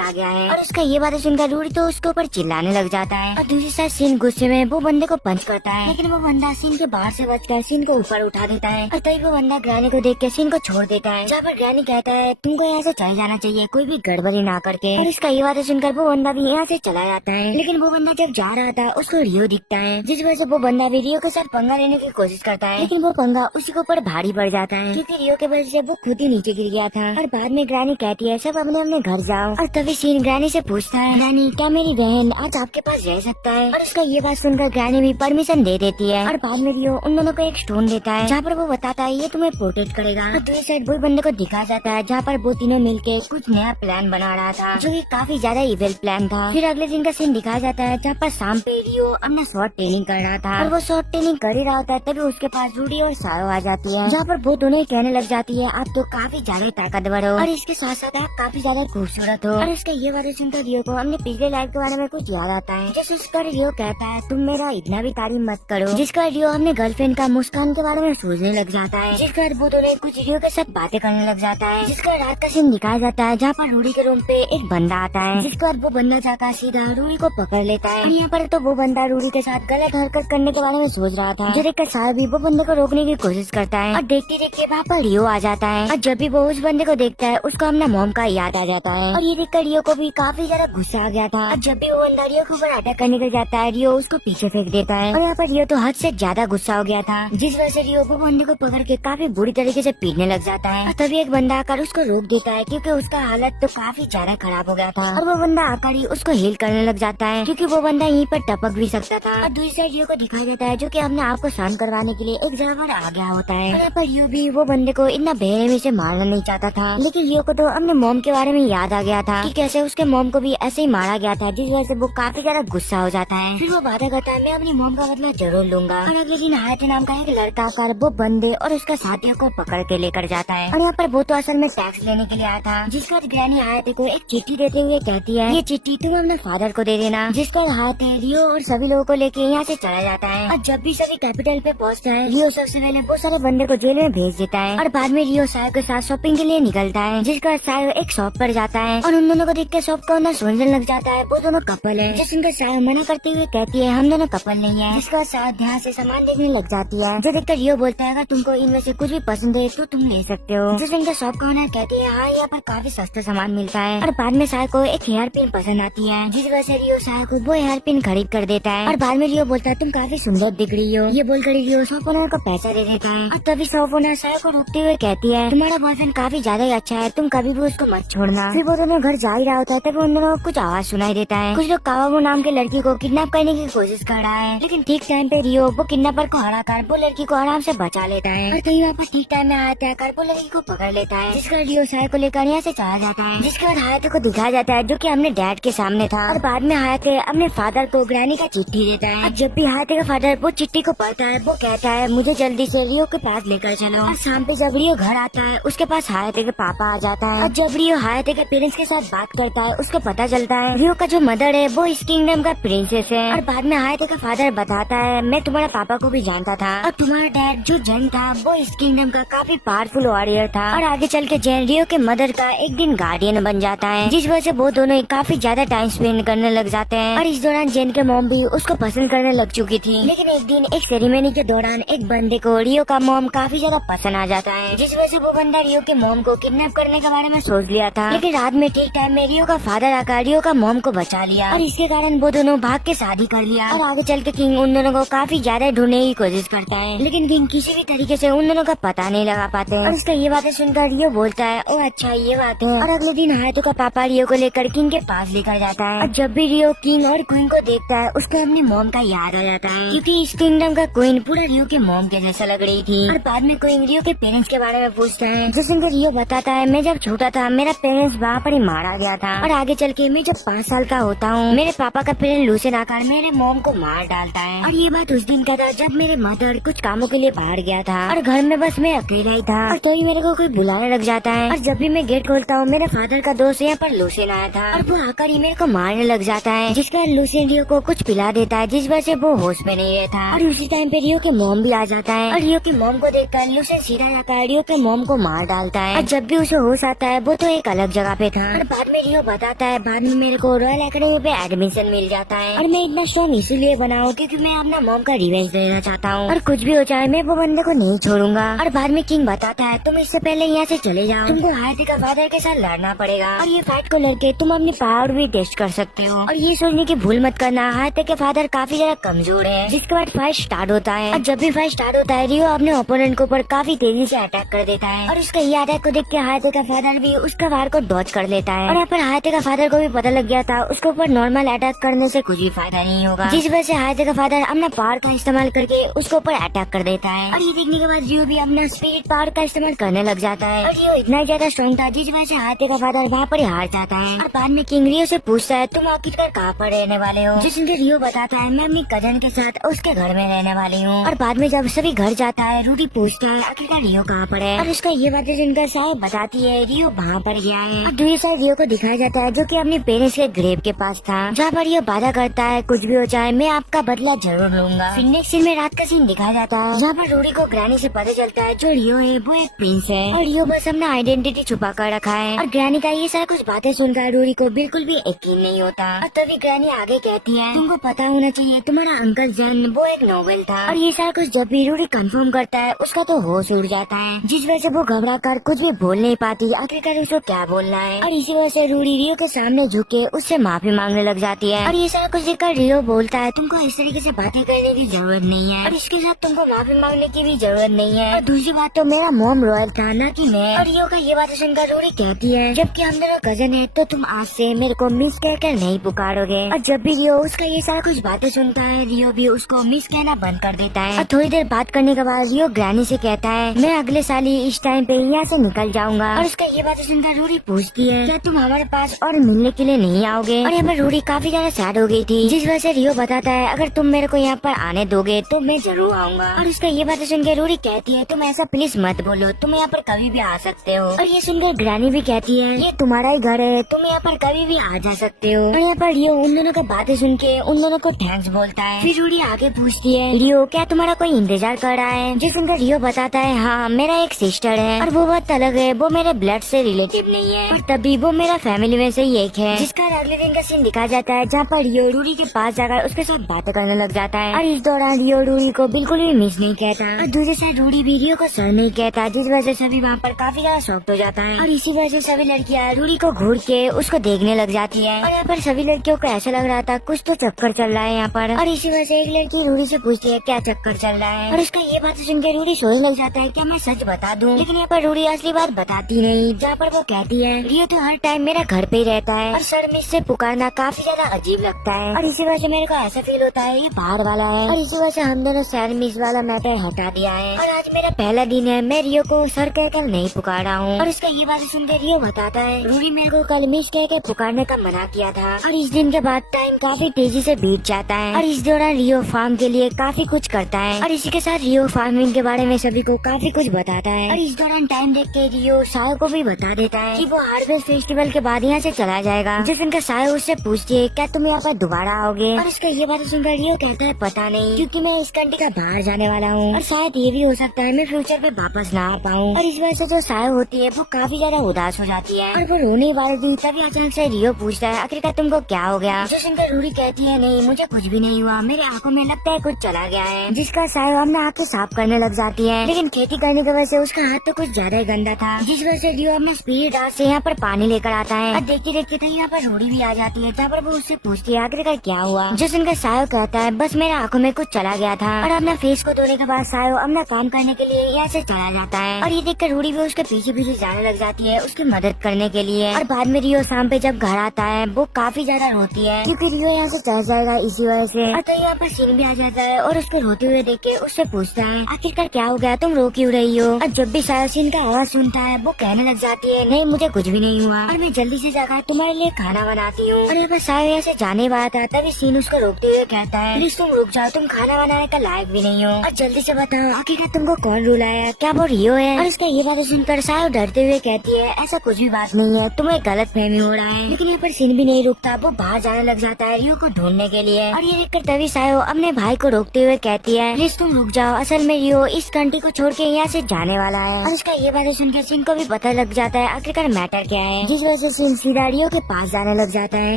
आ गया है। और उसका ये बात सुनकर रूडी तो उसके ऊपर चिल्लाने लग जाता है। और दूसरी साइड सीन गुस्से में वो बंदे को पंच करता है, लेकिन वो बंदा सीन के बाहर से बचकर सीन को ऊपर उठा देता है। और तभी वो बंदा ग्रैनी को देख के सीन को छोड़ देता है, जहाँ पर ग्रैनी कहता है तुमको यहाँ से चले जाना चाहिए कोई भी गड़बड़ी ना करके। और इसका ये बात सुनकर वो बंदा भी यहाँ से चला जाता है। लेकिन वो बंदा जब जा रहा था उसको रियो दिखता है, जिस वजह से वो बंदा भी रियो के साथ पंगा लेने की कोशिश करता है। लेकिन वो पंगा उसी के ऊपर भारी पड़ जाता है, क्योंकि रियो के वजह से वो खुद ही नीचे गिर गया था। और बाद में ग्रैनी कहती है सब अपने अपने घर जाओ। और तभी सीन ग्रैनी से पूछता है ग्रैनी क्या मेरी बहन आज आपके पास रह सकता है। और उसका ये बात सुनकर ग्रैनी भी परमिशन दे देती है। और बाद में रियो उन दोनों को एक स्टोन देता है, जहाँ पर वो बताता है ये तुम्हें प्रोटेक्ट करेगा। और दूसरी साइड वो बंदे को दिखा जाता है जहाँ पर वो तीनों मिलके कुछ नया प्लान बना रहा था, जो कि काफी ज्यादा इविल प्लान था। फिर अगले दिन का सीन दिखाया जाता है जहाँ पर शाम पे रियो अपना शॉर्ट ट्रेनिंग कर रहा था। और वो शॉर्ट ट्रेनिंग कर ही रहा होता है तभी उसके पास रूडी और सारो आ जाती है, जहाँ पर वो दोनों कहने लग जाती है आप तो काफी ज्यादा ताकतवर हो और इसके साथ साथ आप काफी ज्यादा खूबसूरत हो। और इसका ये बात सुनकर रियो को अपने पिछले लाइफ के बारे में कुछ याद आता है, जिस उसका रियो कहता है तुम मेरा इतना भी तारीफ मत करो, जिसका रियो अपने गर्लफ्रेंड का मुस्कान के बारे में सोचने लग जाता है। जिसका वो दोनों कुछ रियो के साथ बातें करने लग जाता है। जिसका रात का सीन दिखाया जाता है जहाँ पर रूडी के रूम पे एक बंदा आता है, जिसके बाद वो बंदा जाकर सीधा रूडी को पकड़ लेता है। यहाँ पर तो वो बंदा रूडी के साथ गलत हरकत करने के बारे में सोच रहा था, जो देखकर सारा भी वो बंदे को रोकने की कोशिश करता है। और देखते देखते वहाँ पर रियो आ जाता है। और जब भी वो उस बंदे को देखता है उसको अपना मॉम का याद आ जाता है। और ये देखकर रियो को भी काफी ज्यादा गुस्सा आ गया था। और जब भी वो बंदा रियो के ऊपर अटैक करने के जाता है रियो उसको पीछे फेंक देता है। और यहाँ पर रियो तो हद से ज्यादा गुस्सा हो गया था, जिस वजह से रियो वो बंदे को पकड़ के काफी बुरी तरीके से पीटने लग जाता है। और तभी एक बंदा आकर उसको रोक देता है, क्योंकि उसका हालत तो काफी ज्यादा खराब हो गया था। और वो बंदा आकर ही उसको हील करने लग जाता है, क्योंकि वो बंदा यहीं पर टपक भी सकता था। और दूसरी साइड रियो को दिखाया जाता है जो कि अपने आप को शांत करवाने के लिए एक जगह पर आ गया होता है। और यहाँ पर रियो भी वो बंदे को इतना बेरहमी से मारना नहीं चाहता था, लेकिन रियो को तो अपने मॉम के बारे में याद आ गया था कि कैसे उसके मॉम को भी ऐसे ही मारा गया था, जिस वजह से वो काफी ज्यादा गुस्सा हो जाता है। फिर वो वादा करता है मैं अपनी मॉम का बदला जरूर लूंगा। और अगले दिन हायते नाम का एक लड़का आकर वो बंदे और उसका साथियों को पकड़ के लेकर जाता है। और यहाँ पर वो तो असल में टैक्स लेने के लिए आया था, जिसका ग्रैनी हायते को एक चिट्ठी देते हुए कहती है ये चिट्ठी तुम अपने फादर को दे देना। जिस पर हायते रियो और सभी लोगों को लेके यहाँ से चला जाता है। और जब भी सभी कैपिटल पे पहुँचता है रियो सबसे पहले वो सारे बंदे को जेल में भेज देता है। और बाद में रियो सायो के साथ शॉपिंग के लिए निकलता है, जिसका सायो एक शॉप पर जाता है और उन दोनों को देख के शॉप का ओनर सोचने लग जाता है वो दोनों कपल है। जिसका सायो मना करते हुए कहती है हम दोनों कपल नहीं है। जिसका सायो ध्यान से सामान देखने लग जाती है, जो देखकर रियो बोलता है अगर तुमको इनमें से कुछ भी पसंद है तो तुम ले सकते हो। जिसका शॉप का ओनर कहती है हाँ यहाँ पर काफी सस्ता सामान मिलता है। और बाद में सायो को एक हेयर पिन पसंद आती है, जिस वजह से रियो सायो को वो हेयर पिन खरीद कर देता है। और बाद में रियो बोलता है तुम काफी सुंदर दिख रही हो। ये बोलकर रियो शॉप ओनर को पैसा दे देता है। और तभी शॉप ओनर सायो को रोकते हुए कहती है तुम्हारा बॉयफ्रेंड काफी ज्यादा ही अच्छा है, तुम कभी भी उसको मत छोड़ना। फिर वो दोनों घर जा ही रहा होता है तभी उन दोनों को कुछ आवाज सुनाई देता है। कुछ लोग कावाबू नाम के लड़की को किडनैप करने की कोशिश कर रहा है, लेकिन ठीक टाइम पे रियो वो किडनैपर को हरा कर वो लड़की को आराम से बचा लेता है। और तभी वापस ठीक टाइम में हायते आकर वो लड़की को पकड़ लेता है, जिसका रियो सायो को लेकर यहाँ से चला जाता है। जिसके बाद हायते को दिखाया जाता है जो कि अपने डैड के सामने था। और बाद में हायते अपने फादर को ग्रैनी का चिट्ठी देता है। और जब भी हायते का फादर वो चिट्ठी को पढ़ता है वो कहता है मुझे जल्दी से रियो के पास लेकर चलो। और शाम पे जब रियो घर आता है उसके पास हायते के पापा आ जाता है। और जब रियो हायते के पेरेंट्स के साथ बात करता है उसको पता चलता है रियो का जो मदर है वो इस किंगडम का प्रिंसेस है। और बाद में हायते का फादर बताता है मैं तुम्हारे पापा को भी जानता था और तुम्हारा डैड जो जैन था वो इस किंगडम का काफी पावरफुल वॉरियर था। और आगे चल के जैन रियो के मदर का एक दिन गार्डियन बन जाता है, जिस वजह से वो दोनों काफी ज्यादा टाइम स्पेंड करने लग जाते हैं। और इस दौरान जैन के मॉम भी उसको पसंद करने लग चुकी थी। लेकिन एक दिन एक सेरेमनी के दौरान एक बंदे को रियो का मॉम काफी ज्यादा पसंद आ जाता है, जिस वजह से वो बंदा रियो के मॉम को किडनैप करने के बारे में सोच लिया था। लेकिन रात में ठीक टाइम में रियो का फादर आकर रियो का मॉम को बचा लिया और इसके कारण वो दोनों भाग के शादी कर लिया। और आगे चल के किंग उन दोनों को काफी ज्यादा ढूंढने की कोशिश करता है, लेकिन किंग किसी भी तरीके से उन दोनों का पता नहीं लगा पाते। और इसका ये बातें सुनकर रियो बोलता है ओ अच्छा ये बात है। और अगले दिन हायतो का पापा रियो को लेकर किंग के पास लेकर जाता है। और जब भी रियो किंग और क्वीन को देखता है उसको अपनी मॉम का याद आ जाता है, क्योंकि इस किंगडम का क्वीन पूरा रियो के मॉम के जैसा लग रही थी। और बाद में क्वीन रियो के पेरेंट्स के बारे में पूछता है, जिसमें रियो बताता है मैं जब छोटा था मेरा पेरेंट्स वहाँ पर ही मारा गया था। और आगे चल के मैं जब 5 साल का होता हूँ मेरे पापा का पेरेंट लूसेन आकर मेरे मॉम को मार डालता है। और ये बात उस दिन का था जब मेरे मदर कुछ कामों के लिए बाहर गया था और घर में बस मैं अकेला ही था। और तो ही मेरे को कोई बुलाने लग जाता है और जब भी मैं गेट खोलता हूँ मेरे फादर का दोस्त यहाँ पर लूसेन आया था और वो आकर ही मेरे को मारने लग जाता है, जिसका लूसेन रियो को कुछ पिला देता है जिस वजह से वो होश में नहीं रहता। और उसी टाइम पे रियो के मॉम भी आ जाता है और और रियो की मॉम को देखकर लुसेंट सीधा जाकर रियो के मॉम को मार डालता है। और जब भी उसे होश आता है वो तो एक अलग जगह पे था। और बाद में रियो बताता है बाद में मेरे को रॉयल एकेडमी पे एडमिशन मिल जाता है और मैं इतना स्ट्रॉन्ग इसीलिए बना हूँ क्योंकि मैं अपना मॉम का रिवेंज लेना चाहता हूँ और कुछ भी हो जाए मैं वो बंदे को नहीं छोड़ूंगा। और बाद में किंग बताता है तुम इससे पहले यहाँ से चले जाओ, तुमको हायती का फादर के साथ लड़ना पड़ेगा और ये फाइट को लड़के तुम अपनी पावर भी टेस्ट कर सकते हो। और ये सोचने की भूल मत करना हायती के फादर काफी ज्यादा कमजोर है। जिसके बाद फाइट स्टार्ट होता है और जब भी फाइट स्टार्ट होता है रियो अपने ओपोनेंट के ऊपर काफी तेजी से अटैक कर देता है और उसका ये अटैक को देख के हायती का फादर भी उसका वार को डॉज कर लेता है। और यहाँ पर हायती का फादर को भी पता लग गया था उसके ऊपर नॉर्मल अटैक करने से कुछ भी फायदा नहीं होगा, जिस वजह से हायती का फादर अपना पावर का इस्तेमाल करके उसके ऊपर अटैक कर देता है। और ये देखने के बाद रियो भी अपना स्पिरिट पावर का इस्तेमाल करने लग जाता है और रियो इतना ज्यादा स्ट्रॉन्ग था जिस वजह से हायती का फादर वहाँ पर हार जाता है। और बाद में किंग रियो से पूछता है तुम आखिरकार कहाँ पर रहने वाले हो, जिसमें रियो बताता है मैं अपनी कजन के साथ उसके घर में रहने वाली हूँ। और बाद में जब सभी घर जाता है रूडी पूछता है आखिरकार रियो कहाँ पर है और उसका ये बातें सुनकर साहब बताती है रियो वहाँ पर गया है। और दूसरी साइड रियो को दिखाया जाता है जो कि अपने पेरेंट्स के ग्रेव के पास था, जहाँ पर रियो वादा करता है कुछ भी हो जाए मैं आपका बदला जरूर लूंगा। फिर नेक्स्ट सीन में रात का सीन दिखाया जाता है जहाँ पर रूडी को ग्रैनी से पता चलता है जो रियो है वो एक प्रिंस है और रियो बस अपना आइडेंटिटी छुपा कर रखा है। और ग्रैनी का ये सारा कुछ बातें सुनकर रूडी को बिल्कुल भी यकीन नहीं होता। और तभी ग्रैनी आगे कहती है तुमको पता होना चाहिए तुम्हारा अंकल जन वो एक नोवेल था। और ये सारा कुछ जब भी रूडी कंफर्म करता है उसका तो होश उड़ जाता है, जिस वजह से वो घबरा कर कुछ भी बोल नहीं पाती आखिरकार उसको क्या बोलना है। और इसी वजह से रूडी रियो के सामने झुके उससे माफी मांगने लग जाती है। और ये सारा कुछ देखकर रियो बोलता है तुमको इस तरीके से बातें करने की जरूरत नहीं है और इसके साथ तुमको माफी मांगने की भी जरूरत नहीं है। और दूसरी बात तो मेरा मॉम रॉयल था ना कि मैं। और रियो का ये बातें सुनकर रूडी कहती है जबकि हम दोनों कजन है तो तुम आज से मेरे को मिस कहकर नहीं पुकारोगे। और जब भी रियो उसका ये सारा कुछ बातें सुनता है रियो भी उसको मिस कहना बंद कर देता है। और थोड़ी देर बात करने के बाद रियो ग्रैनी से कहता है मैं अगले साल ही इस टाइम पे यहाँ से निकल जाऊंगा। और उसका ये बातें सुनकर रूडी पूछती है क्या तुम हमारे पास और मिलने के लिए नहीं आओगे। और यहाँ पर रूडी काफी ज्यादा सैड हो गई थी, जिस वजह से रियो बताता है अगर तुम मेरे को यहाँ पर आने दोगे तो मैं जरूर आऊंगा। और उसका ये बातें सुनकर रूडी कहती है तुम ऐसा प्लीज मत बोलो, तुम यहाँ पर कभी भी आ सकते हो। और ये सुनकर ग्रैनी भी कहती है ये तुम्हारा ही घर है, तुम यहाँ पर कभी भी आ जा सकते हो। और यहाँ पर रियो उन दोनों का बातें सुन के उन दोनों को थैंक्स बोलता है। फिर रूडी आगे पूछती है रियो क्या तुम्हारा कोई इंतजार कर रहा है, जिस सुनकर रियो बताता है हाँ मेरा एक सिस्टर है और वो बहुत अलग है, वो मेरे ब्लड से रिलेटिव नहीं है और तभी वो मेरा फैमिली में से ही एक है। जिसका अगले दिन का सीन दिखाया जाता है जहाँ पर रियो रूडी के पास जाकर उसके साथ बातें करने लग जाता है। और इस दौरान रियो रूडी को बिल्कुल भी मिस नहीं कहता और दूसरे साइड रूडी भी रियो को सर नहीं कहता, जिस वजह से सभी वहाँ पर काफी ज्यादा शॉक्ड हो जाता है। और इसी वजह से सभी लड़कियाँ रूडी को घूर के उसको देखने लग जाती है। और यहाँ पर सभी लड़कियों को ऐसा लग रहा था कुछ तो चक्कर चल रहा है यहाँ पर। और इसी वजह से एक लड़की रूडी से पूछती है क्या चक्कर चल रहा है और उसका ये बात सुन के रूडी सोचने लग जाता है क्या मैं सच बता दूं, लेकिन यहाँ पर रूडी असली बात बताती नहीं, जहाँ पर वो कहती है रियो तो हर टाइम मेरा घर पे ही रहता है और सर मिस से पुकारना काफी ज्यादा अजीब लगता है और इसी वजह से मेरे को ऐसा फील होता है ये बाहर वाला है और इसी वजह से हम दोनों सर मिस वाला मैटर हटा दिया है। और आज मेरा पहला दिन है, मैं रियो को सर कहकर नहीं पुकार रहा हूँ। और इसका ये बात सुनकर रियो बताता है रूडी मेरे को कल मिस कह के पुकारने का मना किया था। और इस दिन के बाद टाइम काफी तेजी से बीत जाता है और इस दौरान रियो फार्म के लिए काफी कुछ करता है और इसी के साथ रियो फार्मिंग के बारे में सभी को काफी कुछ बताता है। और इस दौरान टाइम देख के रियो सायो को भी बता देता है कि वो हार्वेस्ट फेस्टिवल के बाद यहाँ से चला जाएगा, जिस उनका सायो उससे पूछती है क्या तुम यहाँ पर दोबारा आओगे। और इसका ये बात सुनकर रियो कहता है पता नहीं, क्योंकि मैं इस कंट्री का बाहर जाने वाला हूँ और शायद ये भी हो सकता है मैं फ्यूचर में वापस ना आ पाऊँ। और इस वजह से जो सायो होती है वो काफी ज्यादा उदास हो जाती है और वो रोने वाली थी। तभी अचानक से रियो पूछता है आखिरकार तुमको क्या हो गया, जो सुनकर रूडी कहती है नहीं मुझे कुछ भी नहीं हुआ, मेरे आंखों में लगता है कुछ चला गया है। जिसका सायो अपने हाथ को साफ करने लग जाती है, लेकिन खेती करने की वजह से उसका हाथ तो कुछ ज्यादा ही गंदा था, जिस वजह से रियो अपने स्पीड डाल से यहाँ पर पानी लेकर आता है और देखते देखते तो यहाँ पर रूडी भी आ जाती है, जहाँ पर वो उससे पूछती है आखिरकार क्या हुआ। जो सुनकर सायो कहता है बस मेरे आंखों में कुछ चला गया था। और अपना फेस को धोने के बाद सायो अपना काम करने के लिए यहाँ से चला जाता है और ये देखकर रूडी भी उसके पीछे पीछे जाने लग जाती है उसकी मदद करने के लिए। और बाद में रियो शाम पे जब घर आता है वो काफी ज्यादा रोती है क्योंकि रियो यहाँ से चला जाएगा इसी वजह से। और तो यहाँ पर सीन भी आ जाता है और उसको रोते हुए देख के उससे पूछता है आखिरकार क्या हो गया, तुम रो क्यों रही हो। और जब भी सायो सीन का आवाज सुनता है वो कहने लग जाती है नहीं मुझे कुछ भी नहीं हुआ और मैं जल्दी से जाकर तुम्हारे लिए खाना बनाती हूँ। और यहाँ पर सायो यहाँ से जाने वाला था, तभी सीन उसको रोकते हुए कहता है प्लीज तुम रुक जाओ, तुम खाना बनाने का लायक भी नहीं हो और जल्दी से बताओ आखिरकार तुमको कौन रुलाया, क्या वो रियो है। और उसका ये बात सुनकर सायो डरते हुए कहती है ऐसा कुछ भी बात नहीं है, तुम्हें गलत फहमी हो रहा है। लेकिन यहाँ पर सीन भी नहीं रुकता, वो बाहर जाने लग जाता है रियो को ढूंढने के लिए। और ये देखकर तभी सायो अपने भाई को रोकते हुए कहती है प्लीज तुम रुक जाओ, असल में रियो इस कंट्री को छोड़ के यहाँ से जाने वाला है। और उसका ये बातें सुनकर सिन को भी पता लग जाता है आखिरकार मैटर क्या है, जिस वजह से सिन सीधा रियो के पास जाने लग जाता है।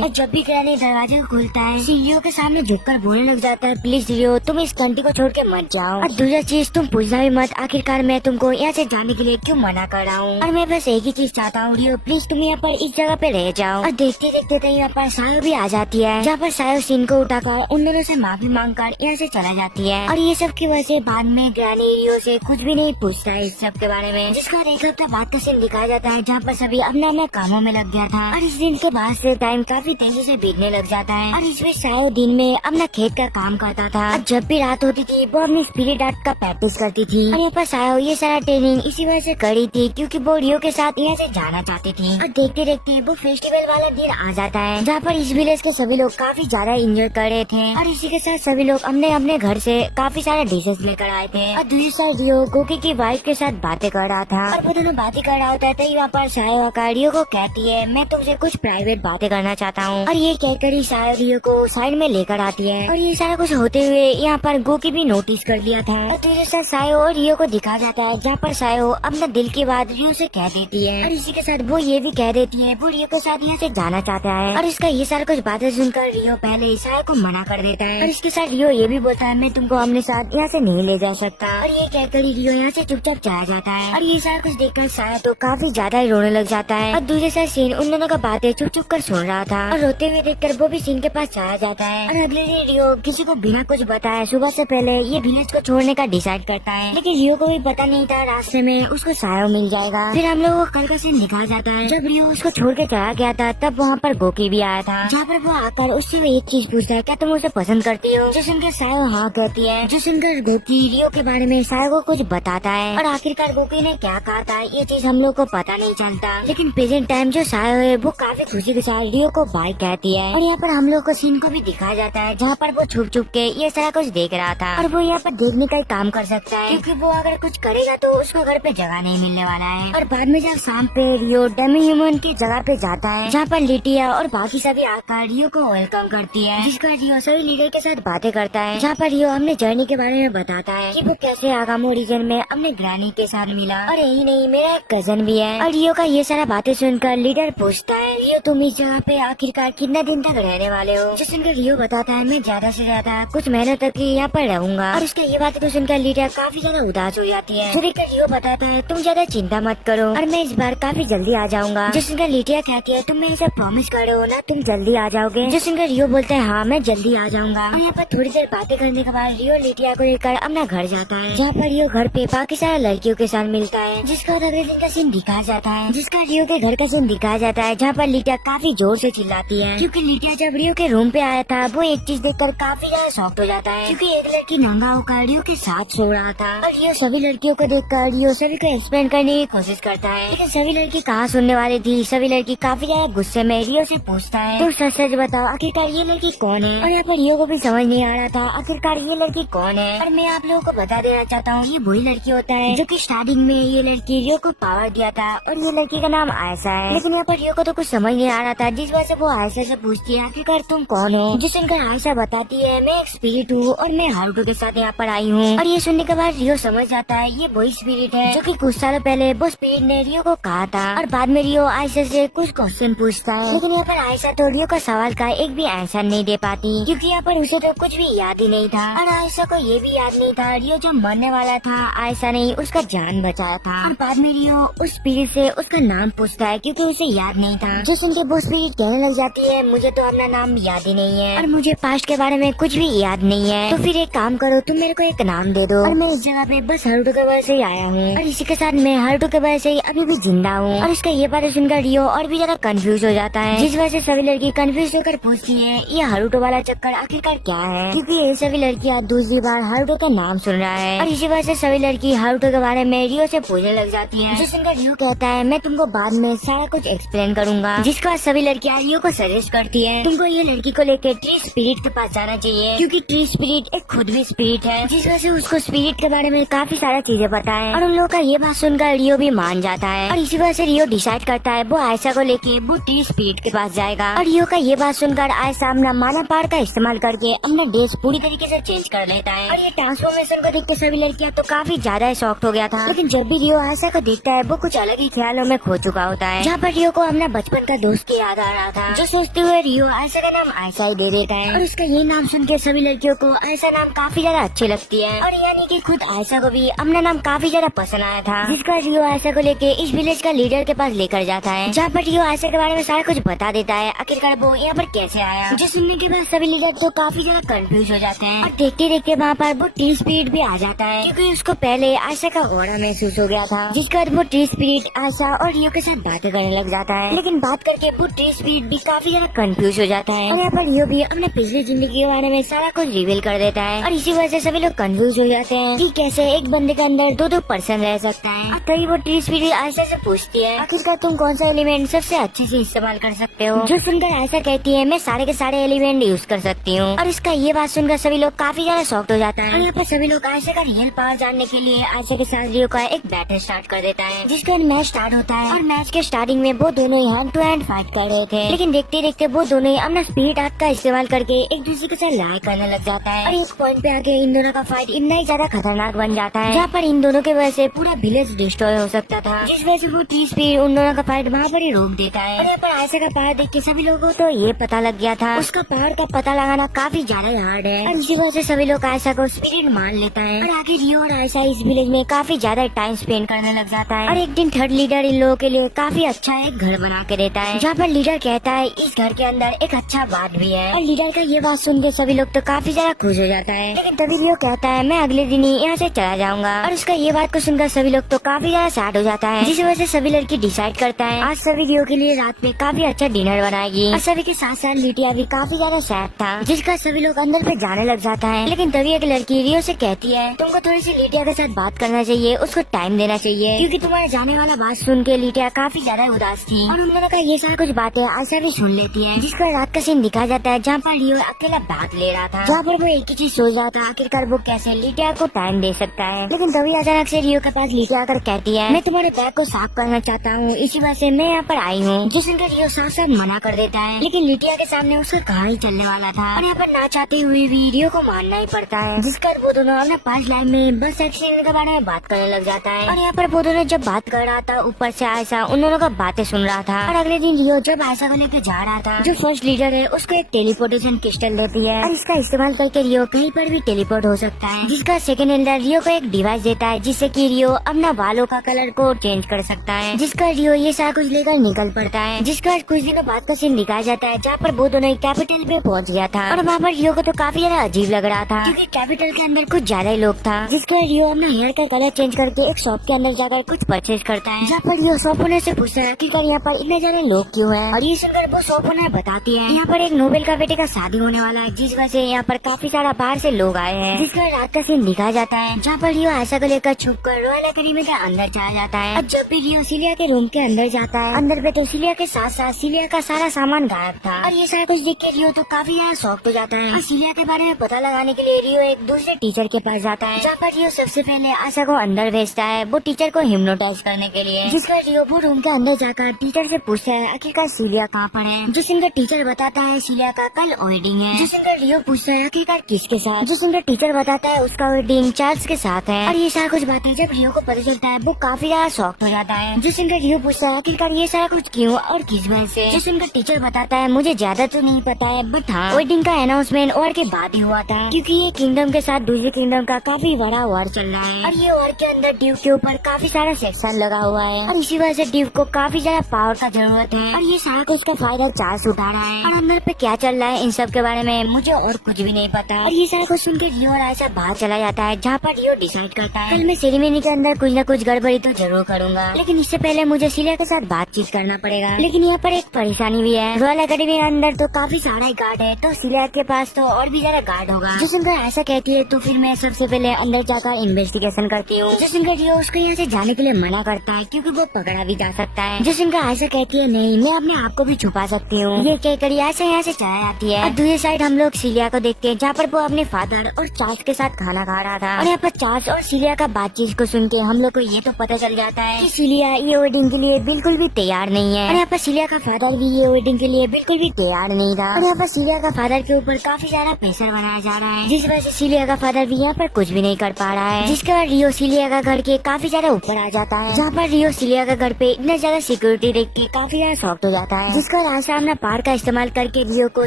और जब भी ग्रैनी दरवाजे को खोलता है, सिन रियो के सामने झुककर बोलने लग जाता है, प्लीज रियो तुम इस कंट्री को छोड़ के मत जाओ। और दूसरा चीज तुम पूछना भी मत आखिरकार मैं तुमको यहाँ से जाने के लिए क्यों मना कर रहा हूँ। और मैं बस एक ही चीज चाहता हूँ रियो, प्लीज तुम यहाँ पर इस जगह पे रह जाओ। और देखते देखते तो यहाँ पर सायो भी आ जाती है, जहाँ पर सायो सिन को उठाकर उन दोनों से माफी मांगकर यहाँ से चला जाती है। और ये सब की वजह से बाद में ग्रैनी रियो से कुछ भी नहीं पूछता है इस सब के बारे में, जिसका एक हफ्ता बाद का सीन दिखाया जाता है, जहाँ पर सभी अपने अपने कामों में लग गया था। और इस दिन के बाद से टाइम काफी तेजी से बीतने लग जाता है। और इसमें सायो दिन में अपना खेत का काम करता था। और जब भी रात होती थी वो अपनी स्पिरिट आर्ट का प्रैक्टिस करती थी। और यहाँ पर सायो ये सारा ट्रेनिंग इसी वजह से करी थी क्योंकि वो रियो के साथ यहाँ से जाना चाहती थी। और देखते देखते वो फेस्टिवल वाला दिन आ जाता है, जहाँ पर इस विलेज के सभी लोग काफी ज्यादा एंजॉय कर रहे थे। और इसी के साथ सभी लोग अपने अपने घर से काफी सारे डिशेस लेकर आए थे। और दूसरी साइड रियो गोकी की वाइफ के साथ बातें कर रहा था। और वो दोनों बातें कर रहा होता है तभी वहाँ पर सायो आकर रियो को कहती है, मैं तुमसे कुछ प्राइवेट बातें करना चाहता हूँ। और ये कहकर ही सायो रियो को साइड में लेकर आती है। और ये सारा कुछ होते हुए यहाँ पर गोकी भी नोटिस कर लिया था। और दूसरे साथ सायो और रियो को दिखा जाता है, जहाँ पर सायो अपना दिल की बात रियो से कह देती है। और इसी के साथ वो ये भी कह देती है वो रियो के साथ यहाँ से जाना चाहता है। और इसका ये सारा कुछ बातें सुनकर रियो पहले ही सायो को मना कर देता है। और इसके साथ रियो ये भी बोलता है, मैं तुमको अपने साथ यहाँ से नहीं ले जा सकता। और ये कहकर ही रियो यहाँ से चुपचाप चला जाता है। और ये सारा कुछ देखकर सायो तो काफी ज्यादा ही रोने लग जाता है। और दूसरे साथ सीन उन दोनों का बातें चुप चुप कर सुन रहा था। और रोते हुए देखकर वो भी सीन के पास चला जाता है। और अगले दिन रियो किसी को बिना कुछ बताए सुबह से पहले ये विलेज को छोड़ने का डिसाइड करता है। लेकिन रियो को भी पता नहीं था रास्ते में उसको सायो मिल जाएगा। फिर हम लोगों को कल का सीन दिखाया जाता है, जब रियो उसको छोड़ के चला गया था तब वहाँ पर गोकी भी आया था, जहाँ पर वो आकर उससे वो एक चीज पूछता है, क्या तुम उसे पसंद करती हो? जो सुनकर सायो हाँ कहती है। जो सुनकर गोकी रियो के बारे में सायो को कुछ बताता है। और आखिरकार गोकी ने क्या कहा था ये चीज हम लोग को पता नहीं चलता। लेकिन प्रेजेंट टाइम जो सायो है वो काफी खुशी के साथ रियो को बाय कहती है। और यहाँ पर हम लोग को सीन को भी दिखाया जाता है, जहाँ पर वो छुप छुप के ये सारा कुछ देख रहा था। और वो यहाँ पर देखने का ही काम कर सकता है, क्योंकि वो अगर कुछ करेगा तो उसको घर पे जगह नहीं मिलने वाला है। और बाद में जब शाम पे रियो डमी ह्यूमन की जगह पे जाता है, जहाँ पर लिटिया और बाकी सभी आकर रियो को वेलकम करती है, जिसका रियो सभी लीडर के साथ बातें करता है, जहाँ पर रियो अपने जर्नी के बारे में बताता है कि वो कैसे आगामो रीजन में अपने ग्रैनी के साथ मिला। और यही नहीं मेरा एक कजन भी है। और रियो का ये सारा बातें सुनकर लीडर पूछता है, रियो तुम इस जगह पे आखिरकार कितना दिन तक रहने वाले हो? जो सुनकर रियो बताता है, मैं ज्यादा से ज्यादा कुछ महीनों तक ही यहाँ पर रहूंगा। और उसका ये बात को सुनकर लीडर काफी ज्यादा उदास हो जाती है। जो देखकर रियो बताता है, तुम ज्यादा चिंता मत करो और मैं इस बार काफी जल्दी आ जाऊंगा। जो सुनकर लिटिया कहती है, तुम मेरे से प्रॉमिस कर रहे हो ना तुम जल्दी आ जाओगे? जो सुनकर रियो बोलता है, हाँ मैं जल्दी आ जाऊंगा। और यहाँ पर थोड़ी देर बातें करने के बाद रियो लिटिया को लेकर अपना घर जाता है, जहाँ पर रियो घर पे बाकी सारे लड़कियों के साथ मिलता है, जिसका अगले दिन का सीन दिखाया जाता है, जिसका रियो के घर का सीन दिखाया जाता है, जहाँ पर लिटिया काफी जोर से चिल्लाती है, क्योंकि लिटिया जब रियो के रूम पे आया था वो एक चीज देखकर काफी ज्यादा शॉक्ड हो जाता है, क्योंकि एक लड़की नंगा होकर रियो के साथ सो रहा था। और रियो सभी लड़कियों को देखकर रियो सभी को एक्सप्लेन करने की कोशिश करता है, लेकिन सभी लड़की कहाँ सुनने वाली थी। सभी लड़की काफी ज्यादा गुस्से में रियो से पूछता है, तुम सच सच बताओ आखिरकार ये लड़की कौन है? और यहाँ पर रियो को भी समझ नहीं आ रहा था आखिरकार ये लड़की कौन है। और मैं आप लोगों को बता देना चाहता हूँ, ये वही लड़की होता है जो कि स्टार्टिंग में ये लड़की रियो को पावर दिया था, और ये लड़की का नाम आयशा है। लेकिन यहाँ पर रियो को तो कुछ समझ नहीं आ रहा था, जिस वजह से वो आयशा से पूछती है, आखिरकार तुम कौन हो? जिस सुनकर आयशा बताती है, मैं एक स्पिरिट हूँ और मैं हारुतो के साथ यहाँ पर आई हूँ। और ये सुनने के बाद रियो समझ जाता है ये वही स्पिरिट है जो कि कुछ सालों पहले वो स्पिरिट ने रियो को कहा था। और बाद में रियो आयशा से कुछ क्वेश्चन पूछता है, लेकिन यहाँ पर आयशा तो रियो का सवाल का एक भी आंसर नहीं दे पाती, क्योंकि यहाँ पर उसे तो कुछ भी याद ही नहीं था। और आयशा को ये भी याद नहीं था रियो जब मरने वाला था आयशा ने उसका जान बचाया था। और बाद में रियो उस स्पिरिट से उसका नाम पूछता है, क्योंकि उसे याद नहीं था। जो सुन के वो स्पिरिट कहने लग जाती है, मुझे तो अपना नाम याद ही नहीं है और मुझे पास्ट के बारे में कुछ भी याद नहीं है, तो फिर एक काम करो तुम मेरे को एक नाम दे दो और मैं इस जगह पे बस हारुतो के वजह से ही आया हूँ, और इसी के साथ मैं हारुतो के वजह से ही अभी भी जिंदा हूँ। और उसका ये बात सुनकर रियो और भी ज्यादा कंफ्यूज हो जाता है, जिस वजह से सभी लड़की कंफ्यूज होकर पूछती है ये हारुतो वाला चक्कर आखिरकार क्या है, क्योंकि ये सभी लड़कियाँ दूसरी बार हारुतो का नाम सुन रहा है। और इसी वजह से सभी लड़की हारुतो के बारे में रियो से पूछने लग जाती है, जिस सुनकर रियो कहता है मैं तुमको बाद में सारा कुछ एक्सप्लेन करूंगा। जिसके बाद सभी लड़कियाँ रियो को सजेस्ट करती है, तुमको ये लड़की को लेकर ट्री स्पिरिट के पास जाना चाहिए, क्योंकि ट्री स्पिरिट एक खुद भी स्पिरिट है, जिस वजह से उसको स्पिरिट के बारे में काफी सारा चीजें पता है। और उन लोगों का ये बात सुनकर रियो भी मान जाता है, और इसी वजह से रियो डिसाइड करता है वो आयशा को लेके वो ट्री स्पिरिट के पास जाएगा। और रियो का ये बात सुनकर आयशा अपना माना पावर का इस्तेमाल करके अपना ड्रेस पूरी तरीके से चेंज कर लेता है, और ये ट्रांसफॉर्म इन्फॉर्मेशन को देख के सभी लड़कियां तो काफी ज्यादा शॉक्ड हो गया था। लेकिन जब भी रियो आयशा को देखता है वो कुछ अलग ही ख्यालों में खो चुका होता है, जहाँ पर रियो को अपना बचपन का दोस्त की याद आ रहा था, जो सोचते हुए रियो आयशा का नाम आयशा ही दे देता है। और उसका ये नाम सुन के सभी लड़कियों को आयशा नाम काफी ज्यादा अच्छी लगती है, और यानी कि खुद आयशा को भी अपना नाम काफी ज्यादा पसंद आया था, जिसका रियो आयशा को लेके इस विलेज का लीडर के पास लेकर जाता है, जहाँ पर रियो आयशा के बारे में सारा कुछ बता देता है, आखिरकार वो यहाँ पर कैसे आया। जो सुनने के बाद सभी लीडर तो काफी ज्यादा कंफ्यूज हो जाते हैं, और देखते देखते वहाँ पर वो ट्री स्पिरिट भी आ जाता है, क्योंकि उसको पहले आयशा का ऑरा महसूस हो गया था, जिसके बाद वो ट्री स्पिरिट आयशा और रियो के साथ बातें करने लग जाता है। लेकिन बात करके वो ट्री स्पिरिट भी काफी ज्यादा कंफ्यूज हो जाता है, और यहाँ पर रियो भी अपने पिछली जिंदगी के बारे में सारा कुछ रिवील कर देता है, और इसी वजह से सभी लोग कंफ्यूज हो जाते हैं कि कैसे एक बंदे के अंदर दो पर्सन रह सकता है। और तभी वो ट्री स्पिरिट आयशा से पूछती है, आखिरकार तुम कौन सा एलिमेंट सबसे अच्छे से इस्तेमाल कर सकते हो। जो सुनकर आयशा कहती है मैं सारे के सारे एलिमेंट यूज कर सकती हूँ, और इसका ये बात सुनकर सभी लोग काफी ज्यादा शॉक्ड हो जाता है। और यहाँ पर सभी लोग आयशा का रियल पावर जानने के लिए आयशा के साथ रियो का एक बैटल स्टार्ट कर देता है, जिसके बाद मैच स्टार्ट होता है। और मैच के स्टार्टिंग में वो दोनों ही हैंड टू हैंड फाइट कर रहे थे, लेकिन देखते देखते वो दोनों ही अपना स्पिरिट आर्ट का इस्तेमाल करके एक दूसरे के साथ लड़ाई करने लग जाता है। और एक पॉइंट पे आके इन दोनों का फाइट इतना ही ज्यादा खतरनाक बन जाता है, जहाँ पर इन दोनों के वजह से पूरा विलेज डिस्ट्रॉय हो सकता था, जिस वजह से वो ट्री स्पिरिट उन दोनों का फाइट वहाँ पर ही रोक देता है। और यहाँ पर आयशा का पावर देख के सभी लोगों को तो ये पता लग गया था उसका पावर का पता लगाना काफी ज्यादा हार्ड है, और इसी वजह से सभी लोग आयशा को स्पिरिट मान लेता है। और आगे रियो और आयशा इस विलेज में काफी ज्यादा टाइम स्पेंड करने लग जाता है। और एक दिन थर्ड लीडर इन लोगों के लिए काफी अच्छा एक घर बना के देता है, जहाँ पर लीडर कहता है इस घर के अंदर एक अच्छा बात भी है। और लीडर का ये बात सुन के सभी लोग तो काफी ज्यादा खुश हो जाता है, लेकिन तभी रियो कहता है मैं अगले दिन ही यहाँ से चला जाऊंगा। और उसका ये बात को सुनकर सभी लोग तो काफी ज्यादा सैड हो जाता है, जिस वजह से सभी लड़की डिसाइड करता है आज सभी रियो के लिए रात में काफी अच्छा डिनर बनाएगी। और सभी के साथ साथ लिटिया भी काफी ज्यादा सैड था, जिसका सभी लोग अंदर पे जाने लग जाता है। लेकिन तभी एक लड़की रियो से कहती है तुमको थोड़ी सी लिटिया के साथ बात करना चाहिए, उसको टाइम देना चाहिए, क्योंकि तुम्हारे जाने वाला बात सुन के लिटिया काफी ज्यादा उदास थी। और उन दोनों का ये सारा कुछ बातें आयशा भी सुन लेती है, जिसका रात का सीन दिखाया जाता है, जहाँ पर रियो अकेला बात ले रहा था, जहाँ पर वो एक ही चीज सोच रहा था आखिरकार वो कैसे लिटिया को टाइम दे सकता है। लेकिन तभी अचानक से रियो के पास लिटिया आकर कहती है मैं तुम्हारे बैग को साफ करना चाहता हूँ, इसी वजह से मैं यहाँ पर आई हूँ। जिस सुनकर रियो साफ साफ मना कर देता है, लेकिन लिटिया के सामने उसका कहानी चलने वाला था, और यहाँ पर ना चाहते हुए भी रियो को मानना ही पड़ता है, जिसका वो दोनों अपने पास लाइन में बस एक्सीडेंट के बारे में बात करने लग जाता है। और यहाँ पर वो दोनों जब बात कर रहा था ऊपर से आयशा उन दोनों का बातें सुन रहा था। और अगले दिन रियो जब आयशा को लेकर जा रहा था, जो फर्स्ट लीडर है उसको एक टेलीपोर्टेशन क्रिस्टल देती है, और इसका इस्तेमाल करके रियो कहीं पर भी टेलीपोर्ट हो सकता है। जिसका सेकंड लीडर रियो को एक डिवाइस देता है, जिससे कि रियो अपना बालों का कलर को चेंज कर सकता है, जिसका रियो ये सारा कुछ लेकर निकल पड़ता है। जिसके बाद कुछ दिनों बाद का सीन दिखाया जाता है, जहाँ पर वो दोनों कैपिटल पे पहुँच गया था, और वहाँ पर रियो को तो काफी ज्यादा अजीब लग रहा था, क्योंकि कैपिटल के अंदर कुछ ज्यादा ही लोग था। जिसके बाद रियो अपना हेयर का कलर चेंज करके एक शॉप के अंदर जाकर कुछ परचेज करता है, जहाँ पर रियो शॉप ओनर से पूछता है कि यहाँ पर इतने ज्यादा लोग क्यों हैं। और ये सुनकर वो शॉप ओनर बताती है यहाँ पर एक नोबेल का बेटे का शादी होने वाला है, जिस वजह से यहाँ पर काफी सारा बाहर से लोग आए हैं। जिसका रात का सीन दिखाया जाता है, जहाँ पर रियो आयशा को लेकर छुपकर रॉयल एकेडमी के अंदर चला जाता है। और जब भी रियो सिलिया के रूम के अंदर जाता है, अंदर पे तो सिलिया के साथ साथ सिलिया का सारा सामान गायब था। और ये सारा कुछ देख के रियो तो काफी ज्यादा शॉक्ड हो जाता है। और सिलिया के बारे में पता लगाने के लिए रियो एक दूसरे टीचर के पास जाता है, जहाँ पर रियो सबसे पहले आयशा को अंदर भेजता है वो टीचर को हिप्नोटाइज करने के लिए। जिसका रियो वो रूम के अंदर जाकर टीचर से पूछता है आखिरकार सिलिया कहाँ पर है। जो सुनकर टीचर बताता है सिलिया का कल वेडिंग है। जो सुनकर रियो पूछता है आखिरकार किसके साथ। जो सुनकर टीचर बताता है उसका वेडिंग चार्ल्स के साथ है। और ये सारा कुछ बातें जब रियो को पता चलता है वो काफी ज्यादा शॉक्ड हो जाता है। जो सुनकर रियो पूछता है आखिरकार ये सारा कुछ क्यों और किस वजह से। जो सुनकर टीचर बताता है मुझे ज्यादा तो नहीं पता है, बट हाँ वेडिंग का अनाउंसमेंट वॉर के बाद ही हुआ था, क्योंकि ये किंगडम के साथ दूसरे किंगडम का काफी बड़ा वॉर चल रहा है। और ये वॉर के अंदर ड्यूक के ऊपर काफी सारा सेक्शन लगा हुआ है, और इसी वजह से ड्यूक को काफी ज्यादा पावर का जरूरत है। और ये सारा कुछ का फायदा चार्ल्स उठा रहा है। और अंदर पे क्या चल रहा है इन सब के बारे में मुझे और कुछ भी नहीं पता। और ये सारा कुछ सुनकर रियो और आयशा बाहर चला जाता है, जहाँ पर रियो डिसाइड करता है कल मैं सेरेमनी के अंदर कुछ न कुछ गड़बड़ी तो जरूर करूंगा, लेकिन इससे पहले मुझे सिलिया के साथ बातचीत करना पड़ेगा। लेकिन यहाँ पर एक परेशानी भी है, रॉयल एकेडमी के अंदर तो काफी सारा गार्ड है, तो सिलिया के पास तो और भी ज्यादा गार्ड होगा। जो सुनकर आयशा कहती है तो फिर मैं सबसे पहले अंदर जाकर इन्वेस्टिगेशन करती हूँ। जो सुनकर रियो उसको यहाँ से जाने के लिए मना करता है, क्योंकि वो पकड़ा भी जा सकता है। जो सुनकर आयशा कहती है नहीं मैं अपने आप को भी छुपा सकती हूँ। ये कहकर आयशा यहाँ से चला जाती है। और दूसरी साइड हम लोग सिलिया को देखते हैं, जहाँ पर वो अपने फादर और चार्ल्स के साथ खाना खा रहा था। और यहाँ पर चार्ल्स और सिलिया का बातचीत को सुन के हम लोग को ये तो पता चल जाता है कि सिलिया ये वेडिंग के लिए बिल्कुल भी तैयार नहीं है। और यहाँ पर सिलिया का फादर भी ये वेडिंग के लिए बिल्कुल भी तैयार नहीं था। और यहाँ पर सिलिया का फादर के ऊपर काफी ज्यादा प्रेशर बनाया जा रहा है, जिस वजह से सिलिया का फादर कर भी यहाँ पर कुछ भी नहीं कर पा रहा है। जिसके बाद रियो सिलिया का घर के काफी ज्यादा ऊपर आ जाता है, जहाँ पर रियो सिलिया का घर पे इतना ज्यादा सिक्योरिटी देख के काफी ज्यादा शॉक्ड हो जाता है। जिसका रास्ता अपना पार का इस्तेमाल करके रियो को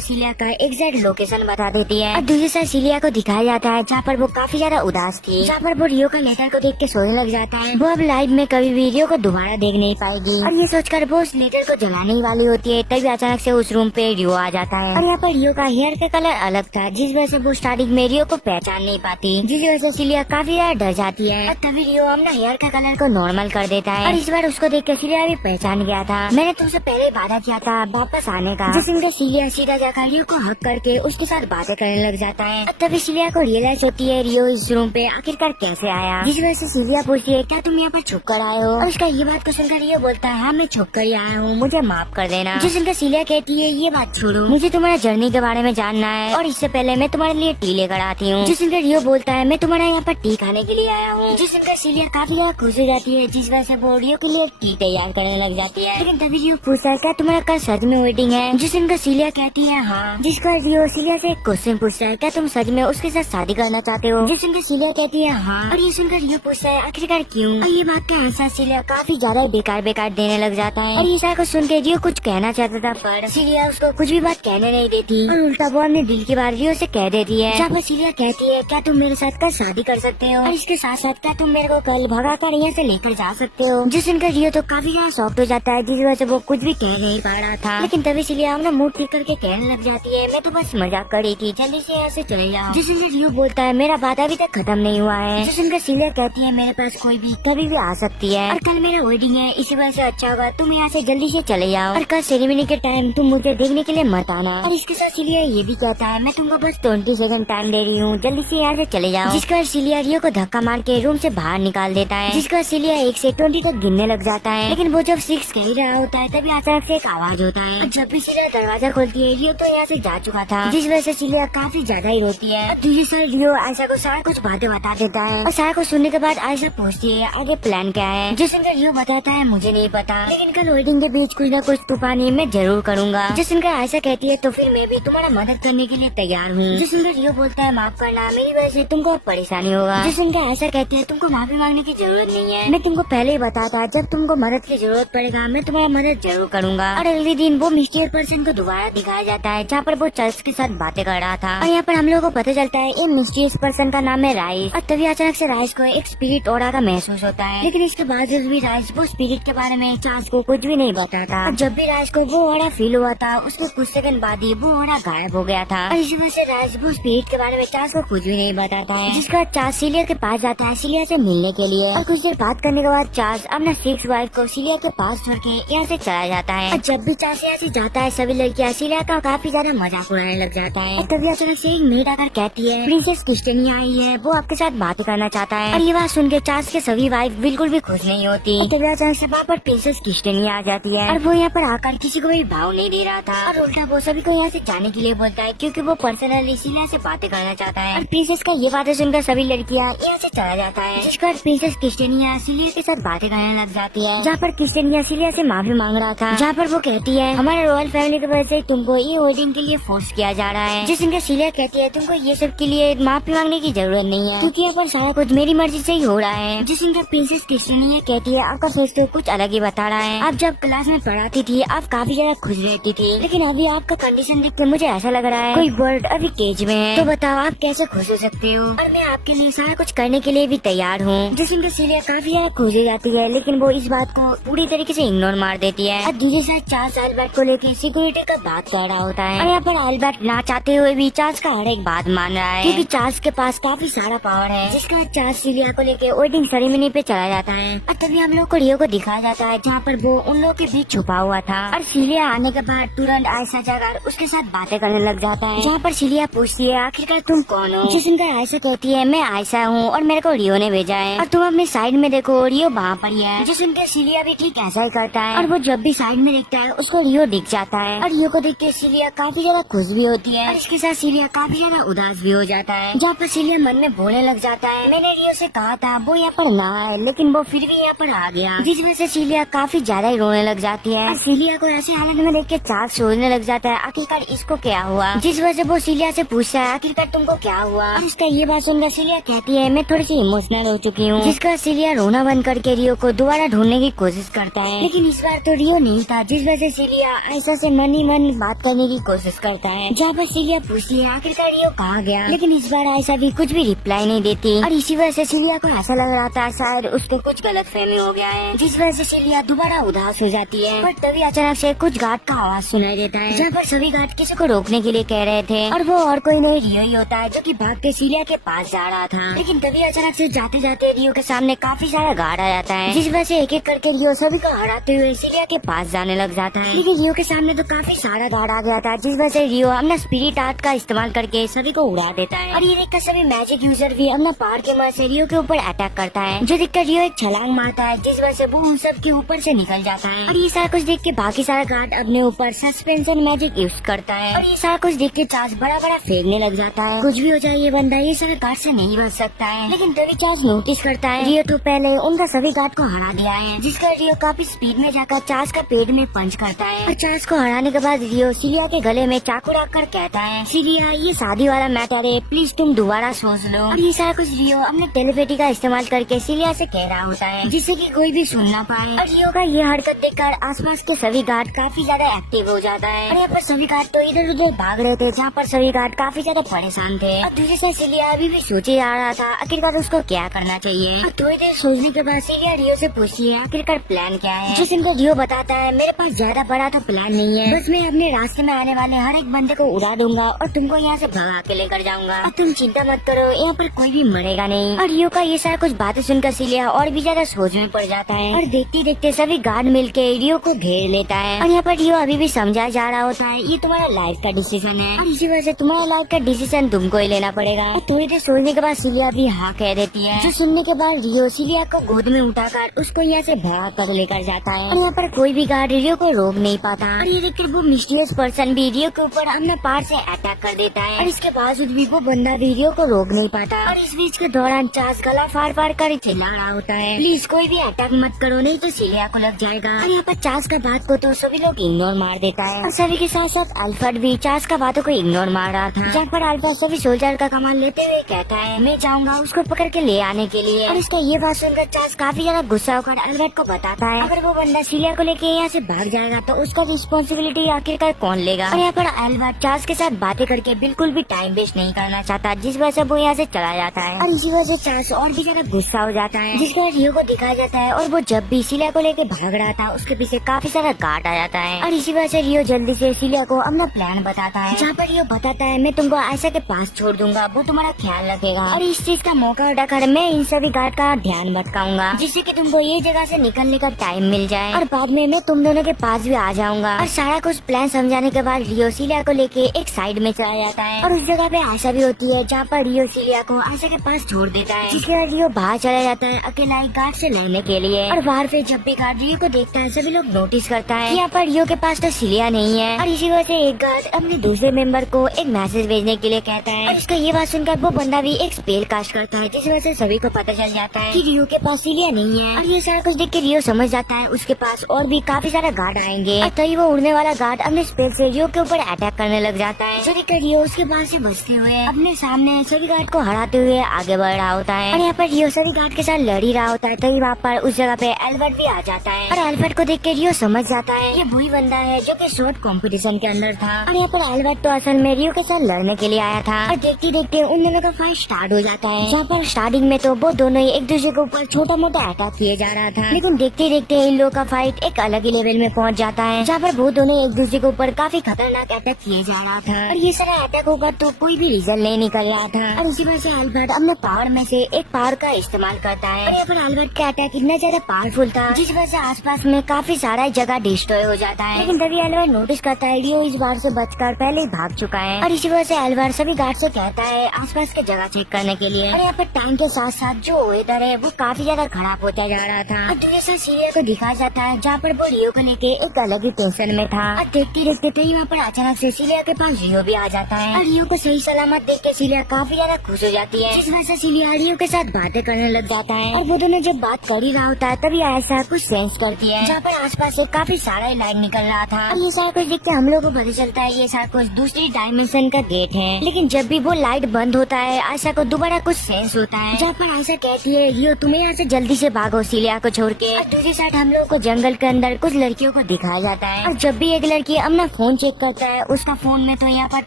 सिलिया का एग्जैक्ट लोकेशन बता देती है। और दूसरी साइड सिलिया को दिखाया जाता है जहाँ पर वो काफी ज्यादा उदास थी, जहाँ पर वो रियो का लेटर को देख के सोचने लग जाता है। वो अब लाइफ में कभी भी रियो को दोबारा देख नहीं पाएगी और ये सोचकर वो उस लेटर को जलाने ही वाली होती है। तभी अचानक से उस रूम पे रियो आ जाता है और यहाँ पर रियो का हेयर का कलर अलग था, जिस वजह से वो स्टार्टिंग में रियो को पहचान नहीं पाती, जिस वजह से सिलिया काफी ज्यादा डर जाती है। और तभी रियो अपना हेयर का कलर को नॉर्मल कर देता है और इस बार उसको देख के सिलिया भी पहचान गया था। मैंने तुमसे पहले वादा किया था वापस आने का। जिसमें सिलिया सीधा जाकर रियो को हक करके उसके साथ बातें करने लग जाता है। तभी सिलिया को रियलाइज होती है रियो इस रूम पे आखिरकार कैसे आया, जिस वजह से सिलिया पूछती है क्या तुम यहाँ पर छुप कर आए हो। और उसका ये बात को सुनकर रियो बोलता है हाँ मैं छुप कर ही आया हूँ, मुझे माफ कर देना। जिस सुनकर सिलिया कहती है ये बात छोड़ो, मुझे तुम्हारा जर्नी के बारे में जानना है और इससे पहले मैं तुम्हारे लिए टी लेकर आती हूँ। जिस सुनकर रियो बोलता है मैं तुम्हारा यहाँ पर टी खाने के लिए आया हूँ। जिस सुनकर सिलिया काफी ज्यादा खुश हो जाती है, जिस वजह से वो रियो के लिए टी तैयार करने लग जाती है। लेकिन तभी रियो पूछता है क्या तुम्हारा कल सच में वेडिंग है। जिस सुनकर सिलिया कहती है हाँ। जिसका रियो सिलिया से एक क्वेश्चन पूछता है क्या तुम सच में उसके साथ शादी करना चाहते हो। जिस सुनकर सिलिया कहती है हाँ। और ये सुनकर रियो पूछता है आखिरकार क्यों। और ये बात का आंसर सिलिया काफी ज्यादा बेकार बेकार देने लग जाता है। और ये सारा कुछ सुन के रियो कुछ कहना चाहता था पर सिलिया उसको कुछ भी बात कहने नहीं देती और उल्टा वो अपने दिल की बात रियो से कह देती है। जहाँ पर सिलिया कहती है क्या तुम मेरे साथ कल शादी कर सकते हो और इसके साथ साथ क्या तुम मेरे को कल भगा कर यहाँ से लेकर जा सकते हो। जिस सुनकर रियो तो काफी ज्यादा शॉक्ड हो जाता है, जिस वजह से वो कुछ भी कह नहीं पा रहा था। लेकिन तभी सिलिया अपना मूड ठीक करके कहने लग जाती है मैं तो बस मजाक कर रही थी, जल्दी से यहाँ से चले जाओ। जिस सुनकर रियो बोलता है मेरा वादा अभी तक खत्म नहीं हुआ है। जिस सुनकर सिलिया कहती है मेरे पास कोई भी कभी भी आ सकती है और कल मेरा वेडिंग है, इसी वजह से अच्छा होगा तुम यहाँ से जल्दी से चले जाओ और कल सेरेमनी के टाइम तुम मुझे देखने के लिए मत आना। और इसके साथ सिलिया ये भी कहता है मैं तुमको बस 20 सेकंड टाइम दे रही हूँ, जल्दी से यहाँ से चले जाओ। जिसका सिलिया रियो को धक्का मार के रूम से बाहर निकाल देता है। जिसका सिलिया 1 से 20 तक गिनने लग जाता है, लेकिन वो जब 6 कह ही रहा होता है तभी अचानक से एक आवाज होता है और जब भी सिलिया दरवाजा खोलती है रियो तो यहाँ से जा चुका था, जिस वजह से सिलिया काफी ज्यादा ही रोती है। दूसरी साइड रियो आयशा को सारा कुछ बातें बता देता है और सारा कुछ सुनने के बाद आयशा पूछती है आगे प्लान क्या है। जिस सुनकर रियो बताता है मुझे नहीं पता, लेकिन कल वेडिंग के बीच कुछ न कुछ तूफानी मैं जरूर करूंगा। जिस सुनकर आयशा कहती है तो फिर मैं भी तुम्हारा मदद करने के लिए तैयार हूँ। जिस सुनकर रियो बोलता है माफ करना, मेरी वजह से तुमको परेशानी होगा। जिस सुनकर आयशा कहती है तुमको माफी मांगने की जरूरत नहीं है, मैं तुमको पहले ही बताता जब तुमको मदद की जरूरत पड़ेगा मैं तुम्हारा मदद जरूर करूंगा। और अगले दिन वो मिस्टीरियस पर्सन को दोबारा दिखाया जाता है जहाँ पर वो चर्च के साथ बातें कर रहा था और यहाँ पर हम लोगों को पता चलता है ये मिस्टीरियस पर्सन का नाम है राइस। और तभी अचानक से राइस को एक स्पिरिट ऑरा का महसूस होता है, लेकिन इसके बावजूद भी राइस वो स्पिरिट के बारे में चार्ल्स को कुछ भी नहीं बताता। और जब भी राइस को वो ऑरा फील हुआ था उसके कुछ सेकंड बाद ही वो ऑरा गायब हो गया था और इसी वजह से राइस वो स्पिरिट के बारे में चार्ल्स को कुछ भी नहीं बताता है। जिसका चार्ल्स सिलिया के पास जाता है सिलिया से मिलने के लिए और कुछ देर बात करने के बाद चार्ल्स अपना 6 वाइफ को सिलिया के पास छोड़ के यहाँ से चला जाता है। और जब भी चार्ल्स यहाँ से जाता है सभी लड़कियाँ सिलिया का काफी ज्यादा मजाक उड़ाने लग जाता है। और तभी अचानक से एक मेड आकर कहती है प्रिंसेस क्रिस्टिनी आई है, वो आपके साथ बात करना चाहता है। और ये बात सुन के चार्ल्स के सभी वाइफ बिल्कुल भी खुश नहीं होती। और तभी अचानक से वहाँ पर प्रिंसेस क्रिस्टिनी आ जाती है और वो यहाँ पर आकर किसी को भी भाव नहीं दे रहा था और उल्टा वो सभी को यहाँ से जाने के लिए बोलता है क्योंकि वो पर्सनली सिलिया से बातें करना चाहता है। और प्रिंसेस का ये बातें सुनकर सभी लड़कियाँ यहाँ से चला जाता है। जिसका प्रिंसेस क्रिस्टिनिया सिलिया के साथ बातें करने लग जाती है, जहाँ पर क्रिस्टिनिया सिलिया से माफी मांग रहा था, जहाँ पर वो कहती है हमारे रॉयल फैमिली की वजह से तुमको ये वेडिंग के लिए फोर्स किया जा रहा है। जिसमें सिलिया कहती है तुमको ये सब के लिए माफी मांगने की जरूरत नहीं है क्योंकि यहाँ पर सारा कुछ मेरी मर्जी से ही हो रहा है। जिसमें प्रिंसेस क्रिस्टिनिया कहती है आपका फेस तो कुछ अलग ही बता रहा है, आप जब क्लास में पढ़ाती थी आप काफी ज्यादा खुश रहती थी, लेकिन अभी आपका कंडीशन देख के मुझे ऐसा लग रहा है कोई बर्ड अभी केज में है, तो बताओ आप कैसे खुश हो सकते हो और मैं आपके लिए सारा कुछ करने के लिए भी तैयार हूँ। जिसमें सिलिया काफी ज्यादा खुश हो जाती है, लेकिन वो इस बात को पूरी तरीके से इग्नोर मार देती है और धीरे से चार्ल्स एल्बर्ट को लेकर सिक्योरिटी का बात कर रहा होता है। और यहाँ पर एल्बर्ट ना चाहते हुए भी चार्ल्स का हर एक बात मान रहा है क्योंकि चार्ल्स के पास काफी सारा पावर है, जिसका चार्ल्स सिलिया को लेकर वेडिंग सेरेमनी पे चला जाता है। और तभी हम लोग को रियो को दिखाया जाता है जहाँ पर वो उन लोगों के बीच छुपा हुआ था और सिलिया आने के बाद तुरंत आयशा जाकर उसके साथ बातें करने लग जाता है, जहाँ पर सिलिया पूछती है आखिरकार तुम कौन हो। जिसमें आयशा कहती है मैं आयशा हूँ और मेरे को रियो ने भेजा है और तुम अपने साइड में देखो रियो वहाँ पर ही है। जिसमें सिलिया भी ठीक ऐसा ही करता है और वो जब भी साइड में देखता है उसको रियो दिख जाता है और रियो को देख के सिलिया काफी ज्यादा खुश भी होती है और इसके साथ सिलिया काफी ज्यादा उदास भी हो जाता है, जहाँ पर सिलिया मन में बोलने लग जाता है मैंने रियो से कहा था वो यहाँ पर ना आए, लेकिन वो फिर भी यहाँ पर आ गया। जिस वजह से सिलिया काफी ज्यादा ही रोने लग जाती है और सिलिया को ऐसे हालत में देख के चार्ल्स सोचने लग जाता है आखिरकार इसको क्या हुआ। जिस वजह से वो सिलिया से पूछता है आखिरकार तुमको क्या हुआ और उसका ये बात सुनकर सिलिया कहती है मैं थोड़ी सी इमोशनल हो चुकी हूँ, जिसका सिलिया रोना बंद करके रियो को दोबारा ढूंढने की कोशिश करता है। लेकिन इस बार तो रियो नहीं था, जिस वजह से सिलिया आयशा से मन ही मन बात करने की कोशिश करता है। जहाँ पर सिलिया पूछती है आखिरकार रियो कहाँ गया, लेकिन इस बार आयशा भी कुछ भी रिप्लाई नहीं देती और इसी वजह से सिलिया को ऐसा लग रहा था शायद उसको कुछ गलत फहमी हो गया है, जिस वजह से सिलिया दोबारा उदास हो जाती है। पर तभी अचानक से कुछ गार्ड का आवाज सुनाई देता है, जहाँ पर सभी गार्ड किसी को रोकने के लिए कह रहे थे और वो और कोई नहीं रियो ही होता है, जो कि भाग के सिलिया के पास जा रहा था। लेकिन तभी अचानक से जाते जाते रियो के सामने काफी सारा गार्ड आ जाता है, जिस वजह से एक एक करके रियो सभी को हराते हुए सिलिया के पास जाने लग जाता है। लेकिन रियो के सामने तो काफी सारा गार्ड आ गया था, जिस वजह से रियो अपना स्पिरिट आर्ट का इस्तेमाल करके सभी को उड़ा देता है और ये देखकर सभी मैजिक यूजर भी अपना पावर के मदद से रियो के ऊपर अटैक करता है, जो देखकर रियो एक छलांग मारता है, जिस वजह से वो उन सब के ऊपर से निकल जाता है। और ये सारा कुछ देख के बाकी सारा गार्ड अपने ऊपर सस्पेंशन मैजिक यूज करता है और ये सारा कुछ देख के चार्ज बड़ा बड़ा फेंकने लग जाता है। कुछ भी हो जाए ये बंदा ये सारा गार्ड से नहीं बच सकता है। लेकिन तभी चार्ज नोटिस करता है रियो तो पहले उनका सभी गार्ड को हरा दिया है, जिसका रियो काफी स्पीड में जाकर चार्ज का पेट में पंच करता है और चार्ज को हराने के बाद रियो सिलिया के गले में चाकू रखकर कहता है सिलिया ये शादी वाला मैटर है, प्लीज तुम दोबारा सोच लो। और ये सारा कुछ रियो अपने टेलीपैथी का इस्तेमाल करके सिलिया से कह रहा होता है, जिससे कि कोई भी सुन ना पाए। और रियो का ये हरकत देखकर आसपास के सभी गार्ड काफी ज्यादा एक्टिव हो जाता है और यहाँ पर सभी गार्ड तो इधर उधर भाग रहे थे, जहाँ पर सभी गार्ड काफी ज्यादा परेशान थे। और दूसरी से सिलिया अभी भी सोचे जा रहा था आखिरकार उसको क्या करना चाहिए। और थोड़ी देर सोचने के बाद सिलिया रियो से पूछती है आखिरकार प्लान क्या है, जिस इनको रियो बताता है मेरे पास ज्यादा बड़ा तो प्लान नहीं है, बस मैं अपने रास्ते में आने वाले हर एक बंदे को उड़ा दूंगा और तुमको यहाँ से भगा के लेकर जाऊंगा और तुम चिंता मत करो, यहाँ पर कोई भी मरेगा नहीं। और रियो का ये सारा कुछ बातें सुनकर सिलिया और भी ज्यादा सोच में पड़ जाता है और देखते देखते सभी गार्ड मिलके रियो को घेर लेता है। और यहाँ पर रियो अभी भी समझा जा रहा होता है ये तुम्हारा लाइफ का डिसीजन है और इसी वजह से तुम्हारा लाइफ का डिसीजन तुमको ही लेना पड़ेगा। और थोड़ी देर सोचने के बाद सिलिया भी हाँ कह देती है, जो सुनने के बाद रियो सिलिया को गोद में उठाकर उसको यहाँ से भगा कर लेकर जाता है और यहाँ पर कोई भी गार्ड रियो को रोक नहीं पाता। और ये देखकर वो मिस्टीरियस पर्सन भी रियो के ऊपर अपना पार से अटैक कर देता है और इसके बावजूद भी वो बंदा भी रियो को रोक नहीं पाता। और इस बीच के दौरान चार्ज गला फाड़ फाड़ कर चिल्ला रहा होता है प्लीज कोई भी अटैक मत करो नहीं तो सिलिया को लग जाएगा। और यहाँ पर चार्ज का बात को तो सभी लोग इग्नोर मार देता है और सभी के साथ साथ अल्फ्रेड भी चार्ज का बातों को इग्नोर मार रहा था, जहाँ पर अल्फ्रेड सभी सोल्जर का कमाल लेते हुए कहता है मैं जाऊंगा उसको पकड़ के ले आने के लिए। और इसका ये बात सुनकर चार्ज काफी ज्यादा गुस्सा होकर अल्फ्रेड को बताता है अगर वो बंदा सिलिया को लेके यहाँ से भाग जाएगा तो उसका रिस्पॉन्सिबिलिटी आखिरकार कौन लेगा। और यहाँ पर अल्फ्रेड चार्ज के साथ बातें करके बिल्कुल भी टाइम वेस्ट नहीं करना चाहता, जिस वजह से वो यहाँ से चला जाता है और इसी वजह से चार्ज और भी ज्यादा गुस्सा हो जाता है, जिसके रियो को दिखाया जाता है और वो जब भी सिलिया को लेके भाग रहा था उसके पीछे काफी सारा गार्ड आ जाता है। और इसी वजह से रियो जल्दी से सिलिया को अपना प्लान बताता है, जहाँ पर रियो बताता है मैं तुमको आयशा के पास छोड़ दूंगा, वो तुम्हारा ख्याल रखेगा और इस चीज का मौका उठाकर मैं इन सभी गार्ड का ध्यान भटकाऊंगा, जिससे कि तुमको ये जगह से निकलने का टाइम मिल जाए और बाद में मैं तुम दोनों के पास भी आ जाऊंगा। और सारा कुछ प्लान समझाने के बाद रियो सिलिया को लेके एक साइड में चला जाता है और उस जगह पे आयशा भी होती है, जहाँ पर रियो सिलिया को आयशा के पास छोड़ देता है, जिसके बाद रियो बाहर चला जाता है अकेला ही गार्ड से लड़ने के लिए। और बाहर पे जब भी गार्ड रियो को देखता है सभी लोग नोटिस करता है यहाँ पर रियो के पास तो सिलिया नहीं है और इसी वजह से एक गार्ड अपने दूसरे मेंबर को एक मैसेज भेजने के लिए कहता है और इसका ये बात सुनकर वो बंदा भी एक स्पेल कास्ट करता है, जिस वजह से सभी को पता चल जाता है कि रियो के पास सिलिया नहीं है। और ये सारा कुछ देख के रियो समझ जाता है उसके पास और भी काफी सारा गार्ड आएंगे और तभी वो उड़ने वाला गार्ड अपने स्पेल से रियो के ऊपर अटैक करने लग जाता है, जो देखकर रियो उसके पास से बचते हुए अपने सामने सभी गार्ड को हराते हुए आगे बढ़ रहा होता है। और यहाँ पर रियो सभी गार्ड के साथ लड़ ही रहा होता है, तभी वहाँ पर उस जगह पे अल्फ्रेड भी आ जाता है और अल्फ्रेड को देख के रियो समझ जाता है ये वही बंदा है जो कि शॉर्ट कंपटीशन के अंदर था। और यहाँ पर अल्फ्रेड तो असल में रियो के साथ लड़ने के लिए आया था और देखते देखते उन दोनों का फाइट स्टार्ट हो जाता है, जहाँ पर स्टार्टिंग में तो वो दोनों ही एक दूसरे के ऊपर छोटा मोटा अटैक किए जा रहा था, लेकिन देखते देखते इन लोगों का फाइट एक अलग ही लेवल में पहुँच जाता है, जहाँ पर वो दोनों एक दूसरे के ऊपर काफी खतरनाक अटैक किए जा रहा था। और ये सारा अटैक होकर तो कोई भी रिजल्ट नहीं निकल रहा था और इसी वजह से अल्फ्रेड अपने पावर में से एक पावर का इस्तेमाल करता है। और यहाँ पर अल्फ्रेड का अटैक इतना ज्यादा पावरफुल था जिस वजह से आसपास में काफी सारा जगह डिस्ट्रॉय हो जाता है, लेकिन तभी अल्फ्रेड नोटिस करता है रियो इस बार से बचकर पहले ही भाग चुका है और इसी वजह से अल्फ्रेड सभी गार्ड से कहता है आसपास के जगह चेक करने के लिए। और यहाँ पर टाइम के साथ साथ जो वेदर है वो काफी ज्यादा खराब होता जा रहा था और दूसरे सीरियल को दिखाया जाता है जहाँ पर वो रियो को लेके एक अलग ही टेंशन में था। और देखते देखते तो यहाँ पर अचानक से सिलिया के पास रियो भी आ जाता है और रियो को सही सलामत देख के सिलिया काफी ज्यादा खुश हो जाती है, जिस वजह से सिलिया रियो के साथ बातें करने लग जाता है और वो दोनों जब बात कर ही रहा होता है तभी ऐसा कुछ सेंस करती है, जहाँ पर आसपास से काफी सारा लाइट निकल रहा था और ये सारा कुछ देख के हम लोग को पता चलता है ये सारा कुछ दूसरी डायमेंशन का गेट है। लेकिन जब भी वो लाइट बंद होता है आशा को दोबारा कुछ सेंस होता है, जहाँ पर आशा कहती है रियो तुम्हें यहाँ से जल्दी से भागो सीलिया को छोड़ के। और दूसरी साइड हम लोगों को जंगल के अंदर कुछ लड़कियों को दिखाया जाता है, और जब भी एक लड़की अपना फोन चेक करता है उसका फोन में तो यहाँ पर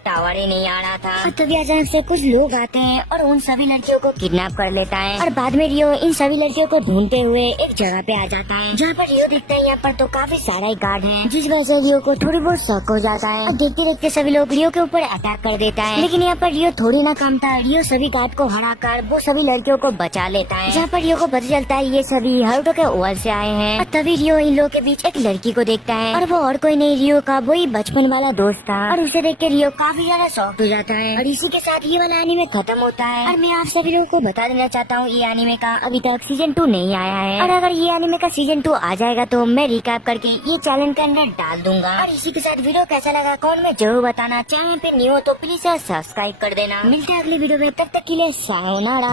टावर ही नहीं आ रहा था। और तभी अचानक से कुछ लोग आते हैं और उन सभी लड़कियों को किडनैप कर लेता है, और बाद में रियो इन सभी लड़कियों को ढूंढते हुए एक जगह पे आ जाता है, जहाँ पर रियो दिखता है यहाँ पर तो काफी सारा गार्ड है, जिस वजह से रियो को थोड़ी बहुत शक हो जाता है। और देखते देखते सभी लोग रियो के ऊपर अटैक कर देता है, लेकिन यहाँ पर रियो थोड़ी ना कम था, रियो सभी गार्ड को हराकर वो सभी लड़कियों को बचा लेता है, जहाँ पर रियो को पता चलता है ये सभी हरुटो के ओवल से आए हैं। और तभी रियो इन लोगों के बीच एक लड़की को देखता है, और वो और कोई नहीं रियो का वही बचपन वाला दोस्त था, और उसे देख के रियो काफी ज्यादा शॉक्ड हो जाता है। और इसी के साथ ये वाला एनीमे खत्म होता है। और मैं आप सभी लोगों को बता देना चाहता हूँ ये एनीमे का अभी तक सीजन 2 नहीं आया है, और अगर ये एनीमे का सीजन 2 आ जाएगा तो मैं रिकैप करके ये चैनल के अंदर डाल दूंगा। और इसी के साथ वीडियो कैसा लगा कमेंट में जरूर बताना, चैनल पे न्यू हो तो प्लीज सब्सक्राइब कर देना। मिलते हैं अगली वीडियो में, तब तक के लिए सायोनारा।